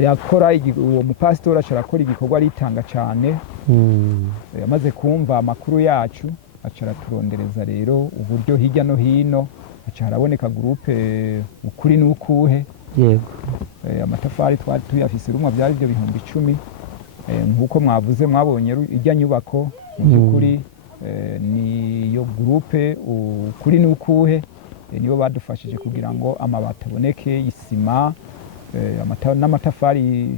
yakora uwo mupastor acarakora igikorwa ritanga cyane amaze kumva amakuru yacu aca araturondereza rero uburyo hirya no hino haca haraboneka gurupe ukuri n'ukuhe. yego amatafari twari tuyafise rumwe byari byo 10,000 nk'uko mwavuze mwabonye ijya nyubako mu by'ukuri niyo gurupe ukuri n'ukuhe nibo badufashije kugira ngo amabati aboneke, isima n'amatafari.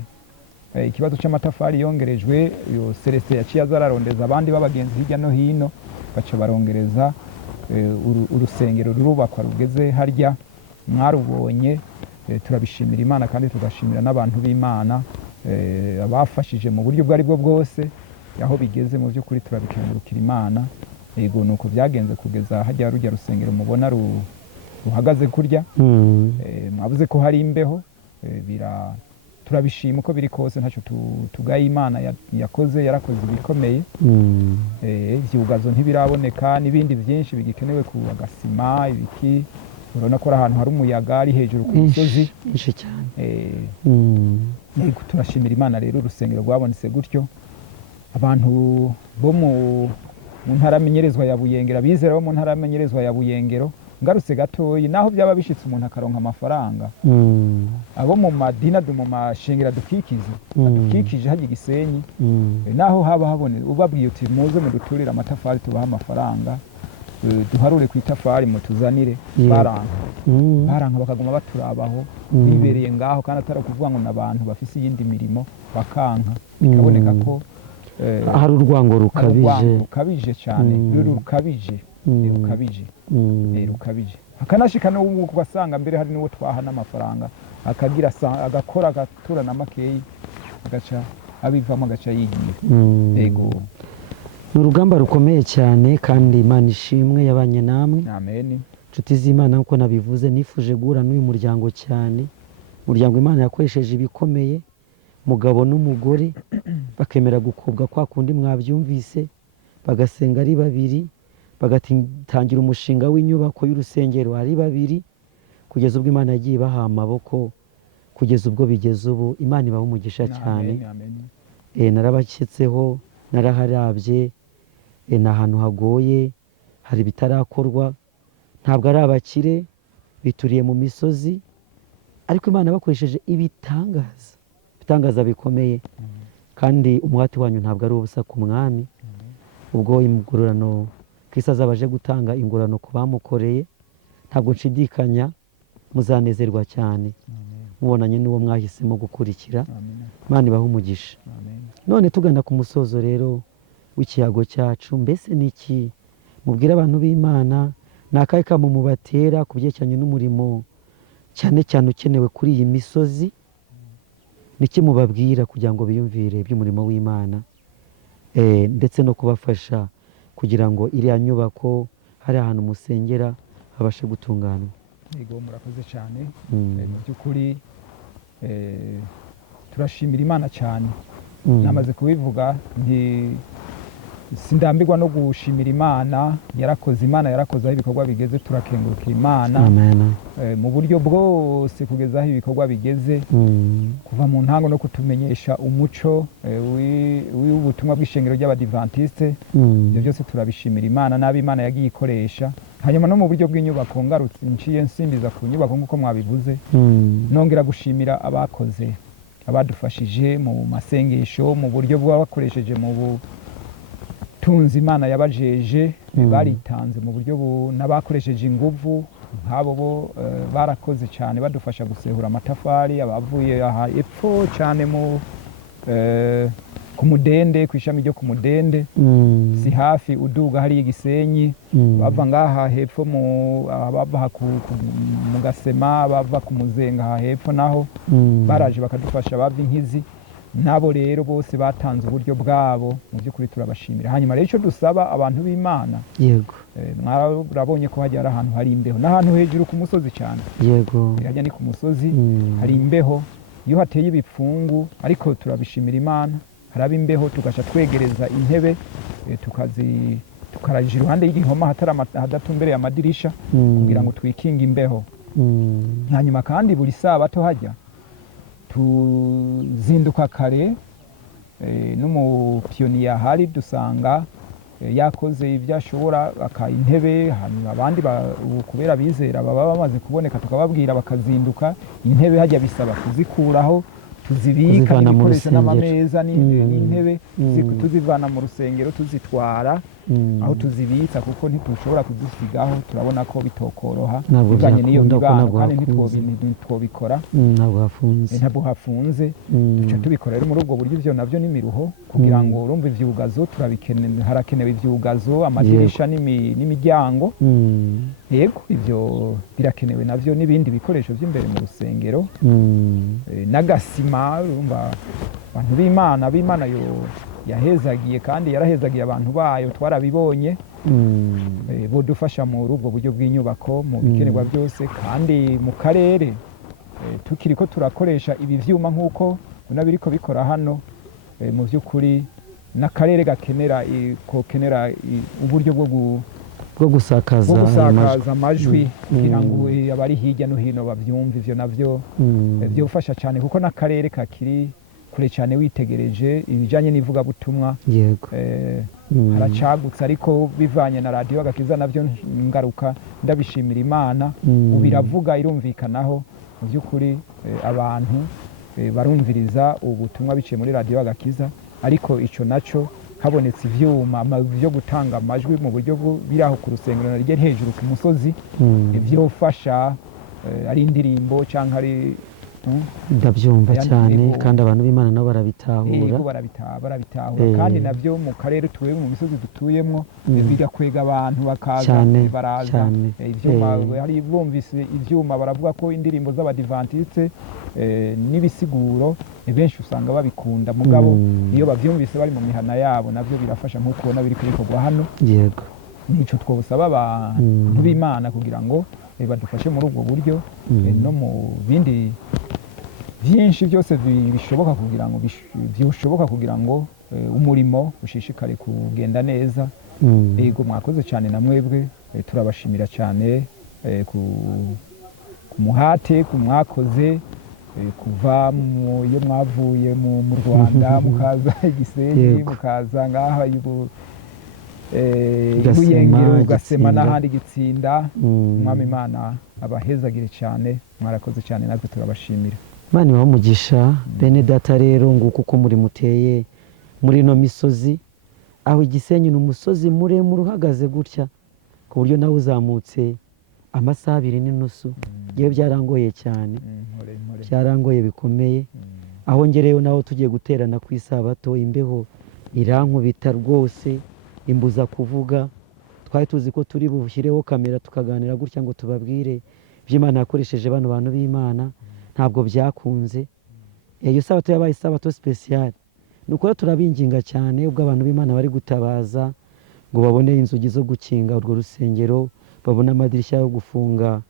Ikibazo cy'amatafari yongerejwe, yo Celestin yaciye azararondeza abandi b'abagenzi hirya no hino baca barongereza urusengero rurubakwa rugeze harya mwarubonye. Turabishimira Imana kandi tugashimira n'abantu b'Imana abafashije mu buryo bwari bwo bwose aho bigeze. Mu by'ukuri turabikengurukira Imana. Yego nuko byagenze kugeza hajya rujya rusengero mubona ruhagaze kurya. Mwavuze ko hari imbeho, turabishima uko biri kose ntacyo tugaye. Imana yarakoze ibikomeye. Ivyugazo ntibiraboneka n'ibindi byinshi bigikenewe ku agasima ibiki. Urabona ko ari ahantu hari umuyaga ari hejuru ku musozi cyane. Turashimira Imana rero urusengero rwabonetse gutyo. Abantu bo mu ntara amenyerezwa ya Buyengero, bizera bo mu ntara amenyerezwa ya Buyengero, ngarutse gatoyi naho byaba bishitse umuntu akaronka amafaranga. Abo mu madina mu mashengera dukikije haje Gisenyi, naho haba habone ubabwiye uti muze muduturira amatafari tubaha amafaranga, duharure ku itafari mutuzanire, baranka bakaguma baturabaho bibereye ngaho, kandi atari kuvuga ngo n'abantu bafise iyindi mirimo bakanka. Bikaboneka ko hari urwango rukabije cyane, rukabije akanashika no ugasanga mbere hari n'uwo twaha n'amafaranga akagira agakora agatura na makeyi agaca abivamo agaca yigira. Yego urugamba rukomeye cyane kandi Imana ishimwe yabanye namwe. Amen. Nshuti z'Imana nkuko nabivuze, nifuje guhura n'uyu muryango cyane, umuryango Imana yakoresheje ibikomeye, mugabo n'umugore bakemera gukobwa kwa kundi mwabyumvise, bagasenga ari babiri, bagatangira umushinga w'inyubako y'urusengero ari babiri, kugeza ubwo Imana yagiye baha amaboko, kugeza ubwo bigeze ubu. Imana ibaha umugisha cyane. Narabashyitseho, naraharabye, ni ahantu hagoye, hari bitarakorwa, ntabwo ari abakire, bituriye mu misozi, ariko Imana bakoresheje ibitangaza bikomeye, kandi umuhati wanyu ntabwo ari ubusa ku mwami. Ubwo ingororano Kristo azabaje gutanga ingororano ku bamukoreye, ntabwo nshidikanya muzanezerwa cyane mubonanye n'uwo mwahisemo gukurikira. Imana ibahe umugisha. None tugana ku musozo rero w'ikiyago cyacu, mbese niki mubwira abantu b'Imana, nakaye kamo mubatera ku byerekeranye n'umurimo cyane cyane ukenewe kuri iyi misozi? Niki mubabwira kugira ngo biyumvire iby'umurimo w'Imana, ndetse no kubafasha kugira ngo iriya nyubako hari ahantu musengera habashe gutungana? Yego murakoze cyane. Mu by'ukuri turashimira Imana cyane. Namaze kubivuga sindambirwa no gushimira Imana. Imana yarakoze aho ibikorwa bigeze, turakengurukira Imana. Amen. Mu buryo bwose kugeza aho ibikorwa bigeze, kuva mu ntango no kutumenyesha umuco w'ubutumwa bw'ishengero ry'Abadiventiste. Ibyo byose turabishimira Imana n'ab'Imana yagiye ikoresha. Hanyuma no mu buryo bw'inyubako, ngarutse nciye nsimbiza ku nyubako nk'uko mwabivuze, nongera gushimira abakoze, abadufashije mu masengesho, mu buryo bwabakoresheje mu butunzi Imana yabajeje, baritanze mu buryo n'abakoresheje inguvu nk'abo bo barakoze cyane badufasha gusehura amatafari. Abavuye aha epfo cyane ku Mudende, ku ishami ryo ku Mudende, si hafi uduga hari Gisenyi, bava ngaha hepfo bava mu Gasema, bava ku Muzenga aha hepfo naho baraje bakadufasha, bava Inkizi. Nabo rero bose batanze uburyo bwabo, mu by'ukuri turabashimira. Hanyuma rero icyo dusaba abantu b'Imana, yego mwarabonye ko hajya ahantu hari imbeho, n'ahantu hejuru ku musozi cyane. Yego hajya ni ku musozi, hari imbeho iyo hateye ibipfungu, ariko turabishimira Imana, haraba imbeho tugasha twegereza intebe tukaraje iruhande y'igihoma hadatumbereye amadirisha, kugira ngo twikinge imbeho. Hanyuma kandi buri sabato hajya tuzinduka kare n'umupiyoniye ahari dusanga yakoze ibyo ashobora intebe, hanyuma abandi kubera bizera baba bamaze kuboneka tukababwira bakazinduka. Intebe hajya bisaba kuzikuraho tuzibika n'ibikoresho n'amameza n'intebe tuzivana mu rusengero tuzitwara aho tuzibitsa, kuko ntitushobora kuzisigaho, turabona ko bitokoroha bivanye n'iyo mibano, kandi ntitwobikora ntabwo hafunze. Duca tubikora rero muri ubwo buryo. Ivyo navyo n'imiruho kugira ngo urumva ivyugazo turabikeneye, harakenewe ivyugazo, amadirisha n'imiryango. Yego ivyo birakenewe navyo, n'ibindi bikoresho vy'imbere mu rusengero, n'agasima. Urumva abantu b'Imana yo yahezagiye, kandi yarahezagiye abantu bayo, twarabibonye. Bodufasha muri ubwo buryo bw'inyubako mu bikenerwa byose, kandi mu karere tukiriko turakoresha ibi vyuma nk'uko biriko bikora hano. Mu by'ukuri n'akarere gakenera uburyo bwo gusakaza amajwi kugira ngo abari hirya no hino bavyumve. Ivyo navyo byofasha cyane, kuko n'akarere kakiri kure cyane witegereje ibijanye n'ivugabutumwa. Haracagutse, ariko bivanye na Radio Agakiza navyo ngaruka ndabishimira Imana. Ubiravuga irumvikanaho mu by'ukuri, abantu barumviriza ubutumwa biciye muri Radio Agakiza. Ariko ico naco habonetse ivyuma byo gutanga amajwi mu buryo biraho ku rusengero naryo hejuru ku musozi, ivyofasha ari indirimbo canke ari ndabyumva cyane, kandi abantu b'Imana nabo barabitahura. Barabitahura, kandi navyo mu karere tuwe mu misozi dutuyemwo bigakwega abantu bakaza baraza. Ivyuma hari bumvise ivyuma baravuga ko indirimbo z'Abadiventiste n'ibisiguro benshi usanga babikunda, mugabo iyo bavyumvise bari mu mihana yabo navyo birafasha, nk'uko ubona biri kubikorwa hano. Yego, nico twosaba abantu b'Imana kugira ngo badufashe muri ubwo buryo, no mu bindi byinshi byose bishoboka kugira ngo umurimo ushishikare kugenda neza. Yego, mwakoze cyane na mwebwe, turabashimira cyane ku muhate mwakoze kuva iyo mwavuye mu Rwanda mukaza Gisenyi, mukaza ngaha Buyengero, Gasema n'ahandi Gitsinda. Mwami Imana abahezagire cyane, mwarakoze cyane, natwe turabashimira. Imana ibahe umugisha. Bene data rero, nguko uko muri muteye muri ino misozi, aho Gisenyi ni umusozi muremure uhagaze gutya, ku buryo nawe uzamutse amasaha 2:30. Yewe byarangoye cyane, byarangoye bikomeye. Aho ngereyo naho tugiye guterana ku isabato, imbeho irankubita rwose, imbuza kuvuga. Twari tuzi ko turi bushyireho kamera tukaganira gutya ngo tubabwire by'Imana yakoresheje bano bantu b'Imana, ntabwo byakunze. Iyo sabato yabaye sabato special. Nuko turabinginga cyane, ubwo abantu b'Imana bari gutabaza ngo babone inzugi zo gukinga urwo rusengero, babone amadirishya yo gufunga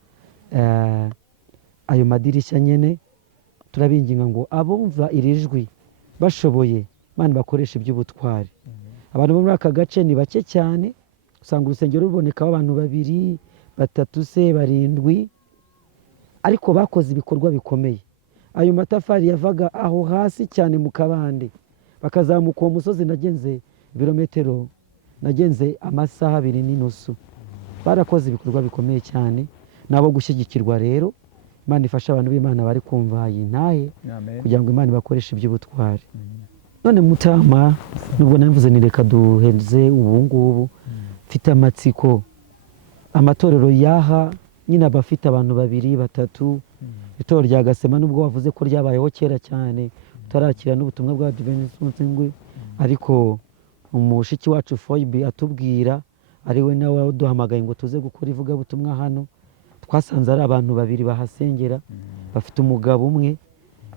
ayo madirishya nyene. Turabinginga ngo abumva iri jwi bashoboye, Imana bakoresha iby'ubutwari. Abantu muri aka gace ni bake cyane, usanga urusengero rubonekaho abantu 2, 3 se 7, ariko bakoze ibikorwa bikomeye. Ayo matafari yavaga aho hasi cyane mu kabande, bakazamuka uwo musozi. Nagenze amasaha 2:30. Barakoze ibikorwa bikomeye cyane, nabo gushyigikirwa. Rero Imana ifasha abantu b'Imana bari kumva iyi ntahe, kugira ngo Imana bakoreshe iby'ubutwari. None Mutama, nubwo navuze ni reka duheze ubungubu, mfite amatsiko. Amatorero yaha nyine abafite abantu 2, 3. Itorero rya Gasema nubwo wavuze ko ryabayeho kera cyane, utarakira n'ubutumwa bwa Adventiste, ariko umushiki wacu Foibe atubwira, ari we nawe waduhamagaye ngo tuze gukora ivugabutumwa hano. Twasanze ari abantu 2 bahasengera, bafite umugabo umwe.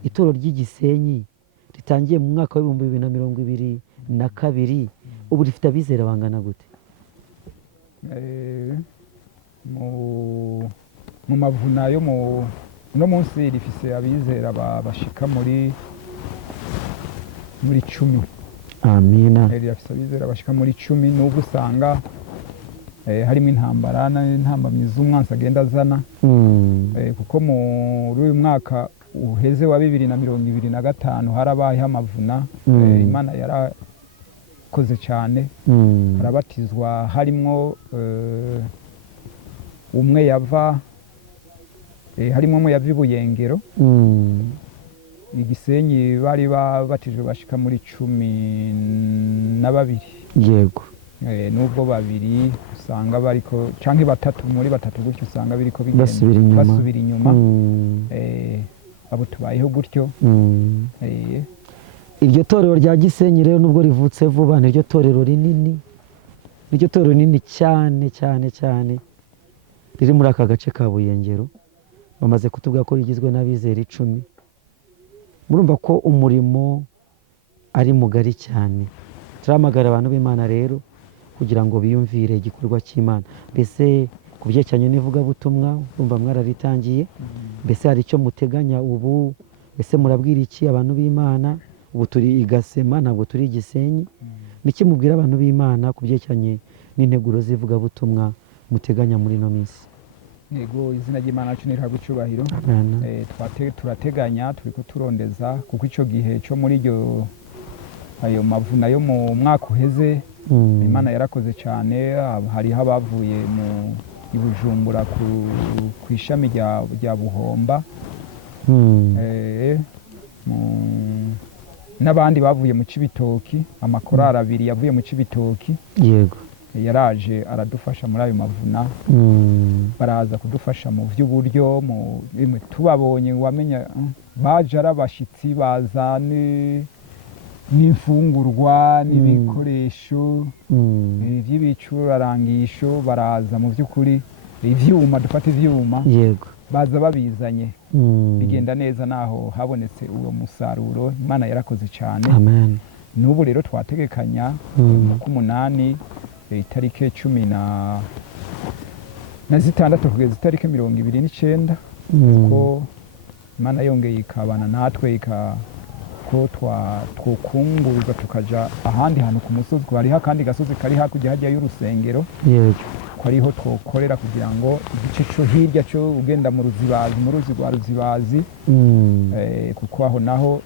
Itorero ry'Igisenyi ritangiye mu mwaka wa 2022, ubu rifite abizera bangana gute? Mu mavuna yo no munsi rifise abizera bashika muri 10. Amina. Rifise abizera bashika muri 10, n'ubwo usanga harimo intambara n'intambamyi z'umwansi agenda azana. Kuko muri uyu mwaka uheze wa 2025 harabayeho amavuna. Imana yarakoze cyane, harabatizwa harimwo umwe yava i Buyengero, Igisenyi bari babatijwe bashika muri 12. yego Nubwo babiri usanga bariko canke batatu muri batatu gutyo usanga biriko basubira inyuma. Abo tubayeho gutyo. Iryo torero rya Gisenyi rero nubwo rivutse vuba, niryo torero rinini cyane cyane cyane riri muri aka gace ka Buyengero. Bamaze kutubwira ko rigizwe n'abizera 10. Murumva ko umurimo ari mugari cyane. Turamagara abantu b'Imana rero kugira ngo biyumvire igikorwa cy'Imana. Mbese ku byerekeranye n'ivugabutumwa urumva mwararitangiye, mbese hari icyo muteganya ubu? Ese murabwira iki abantu b'Imana? Ubu turi i Gasema, ntabwo turi i Gisenyi. Niki mubwira abantu b'Imana ku byerekeranye n'integuro z'ivugabutumwa muteganya muri ino minsi? Yego, izina ry'Imana yacu nirihabwe icyubahiro. Turateganya, turiko turondeza, kuko ico gihe cyo muri ayo mavuna yo mu mwaka uheze Imana yarakoze cyane. Hariho abavuye i Bujumbura ku ishami rya Buhomba, n'abandi bavuye mu Cibitoki. Amakorali 2 yavuye mu Cibitoki, yego, yaraje aradufasha muri ayo mavuna. Baraza kudufasha mu by'uburyo, tubabonye wamenya baje arabashitsi, baza n'imfungurwa n'ibikoresho by'ibicurarangisho. Baraza mu by'ukuri ivyuma, dufata ivyuma, yego, baza babizanye. Bigenda neza, naho habonetse uwo musaruro. Imana yarakoze cyane. amen. N'ubu rero twategekanya ku 8 itariki 16 kugeza itariki 29, ko Imana yongeye ikabana natwe ko twokungurwa tukaja ahandi hantu ku musozi. Hariho akandi gasozi kari hakurya hajya y'urusengero, yego, ko ariho twokorera kugira ngo igice cyo hirya cyo ugenda mu ruzi rwa Ruzibazi, kuko aho naho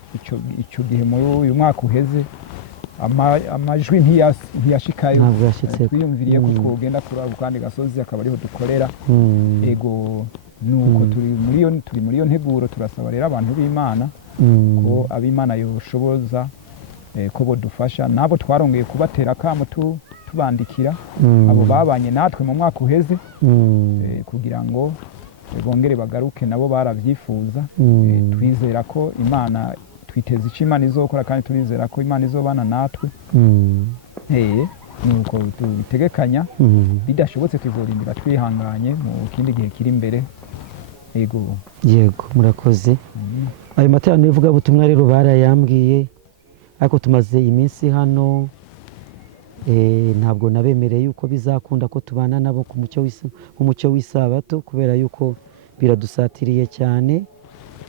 icyo gihe muri uyu mwaka uheze amajwi ntiyashikayo. Twiyumviriye ko twogenda kuri ako kandi gasozi, akaba ariho dukorera. Ego, nuko turi muri iyo nteguro. Turasaba rero abantu b'Imana ko ab'Imana yoshoboza ko bodufasha. Nabo twarongeye kubatera akamo tubandikira abo babanye natwe mu mwaka uheze, kugira ngo bongere bagaruke. Nabo baravyifuza. Twizera ko Imana, twiteze icyo Imana izokora, kandi turizera ko Imana izobana natwe. Nuko tubitegekanya. Bidashobotse tuzorindira twihanganye mu kindi gihe kiri imbere. Yego, murakoze. Ayo materaniro y'ivugabutumwa rero barayambwiye, ariko tumaze iminsi hano, ntabwo nabemereye yuko bizakunda ko tubana nabo ku mucyo w'isabato, kubera yuko biradusatiriye cyane.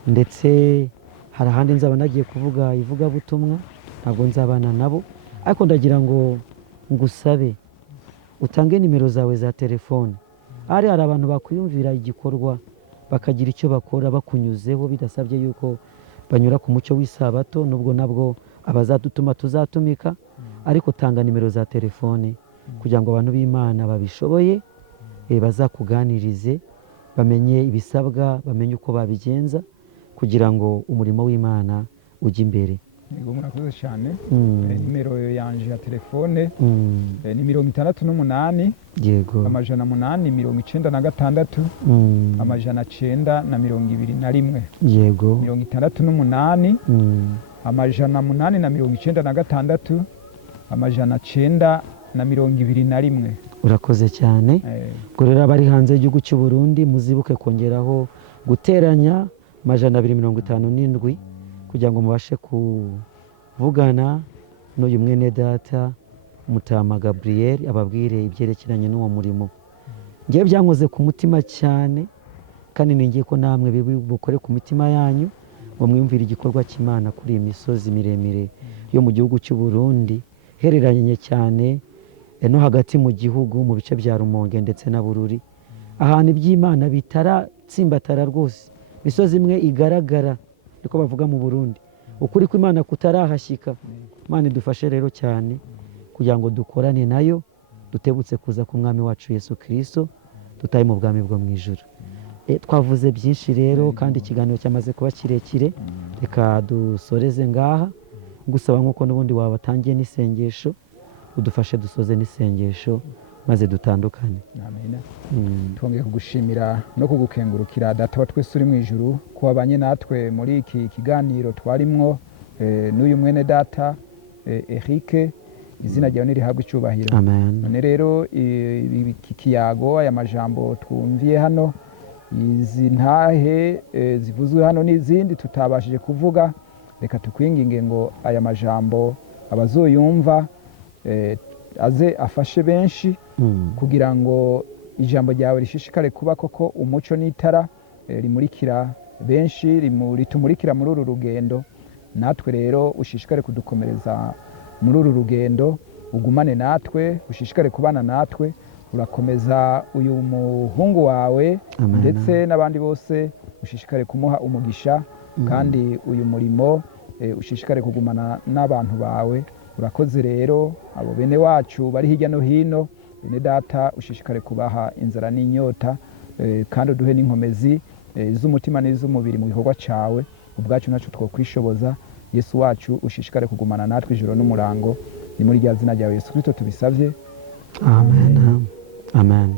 Ndetse hari ahandi nzaba nagiye kuvuga ivugabutumwa, ntabwo nzabana nabo. Ariko ndagira ngo ngusabe utange nimero zawe za telefone. Hari abantu bakwiyumvira igikorwa, bakagira icyo bakora bakunyuzeho, bidasabye yuko banyura ku mucyo w'isabato. Nubwo nabwo abazadutuma tuzatumika, ariko tanga nimero za telefone kugira ngo abantu b'Imana babishoboye bazakuganirize, bamenye ibisabwa, bamenye uko babigenza, kugira ngo umurimo w'Imana ujye imbere. Yego, murakoze cyane. Nimero yanje ya telefone ni 68, yego, 896, 921, yego, 68, 896, 921. Urakoze cyane. Ubwo rero abari hanze y'igihugu cy'u Burundi muzibuke kongeraho guteranya 257 kugira ngo mubashe kuvugana n'uyu mwene data Mutama Gabriel, ababwire ibyerekeranye n'uwo murimo. Ngiye byankoze ku mutima cyane, kandi ningiye ko namwe bukore ku mitima yanyu, ngo mwiyumvire igikorwa cy'Imana kuri iyi misozi miremire yo mu gihugu cy'u Burundi, hereranye cyane no hagati mu gihugu, mu bice bya Rumonge ndetse na Bururi, ahantu iby'Imana bitaratsimbatara rwose. Misozi imwe igaragara niko bavuga mu Burundi. Ukuri kw'Imana kutarahashyika. Imana idufashe rero cyane kugira ngo dukorane nayo, dutebutse kuza ku mwami wacu Yesu Kristo, tutaye mu bwami bwo mu ijuru. Twavuze byinshi rero kandi ikiganiro cyamaze kuba kirekire, reka dusoreze ngaha gusaba nk'uko n'ubundi wabatangiye n'isengesho, udufashe dusoze n'isengesho maze dutandukane. Amen. Twongeye kugushimira no kugukengurukira data wa twese uri mu ijuru ko wabanye natwe muri iki kiganiro twarimwo n'uyu mwene data Eric, izina ryawe nirihabwe icyubahiro. Amen. None rero iki kiyago, aya majambo twumviye hano, izi ntahe zivuzwe hano n'izindi tutabashije kuvuga, reka tukwinginge ngo aya majambo abazoyumva aze afashe benshi kugira ngo ijambo ryawe rishishikare kuba koko umuco n'itara rimurikira benshi, ritumurikira muri uru rugendo. Natwe rero ushishikare kudukomereza muri uru rugendo, ugumane natwe, ushishikare kubana natwe, urakomeza uyu muhungu wawe ndetse n'abandi bose, ushishikare kumuha umugisha kandi uyu murimo ushishikare kugumana n'abantu bawe. Urakoze rero abo bene wacu bari hirya no hino, bene data ushishikare kubaha inzara n'inyota, kandi uduhe n'inkomezi z'umutima n'iz'umubiri mu gikorwa cyawe. Ubwacu ntacyo twokwishoboza. Yesu wacu ushishikare kugumana natwe ijoro n'umurango, ni muri rya zina ryawe Yesu Kristo tubisabye. Amen. Amen.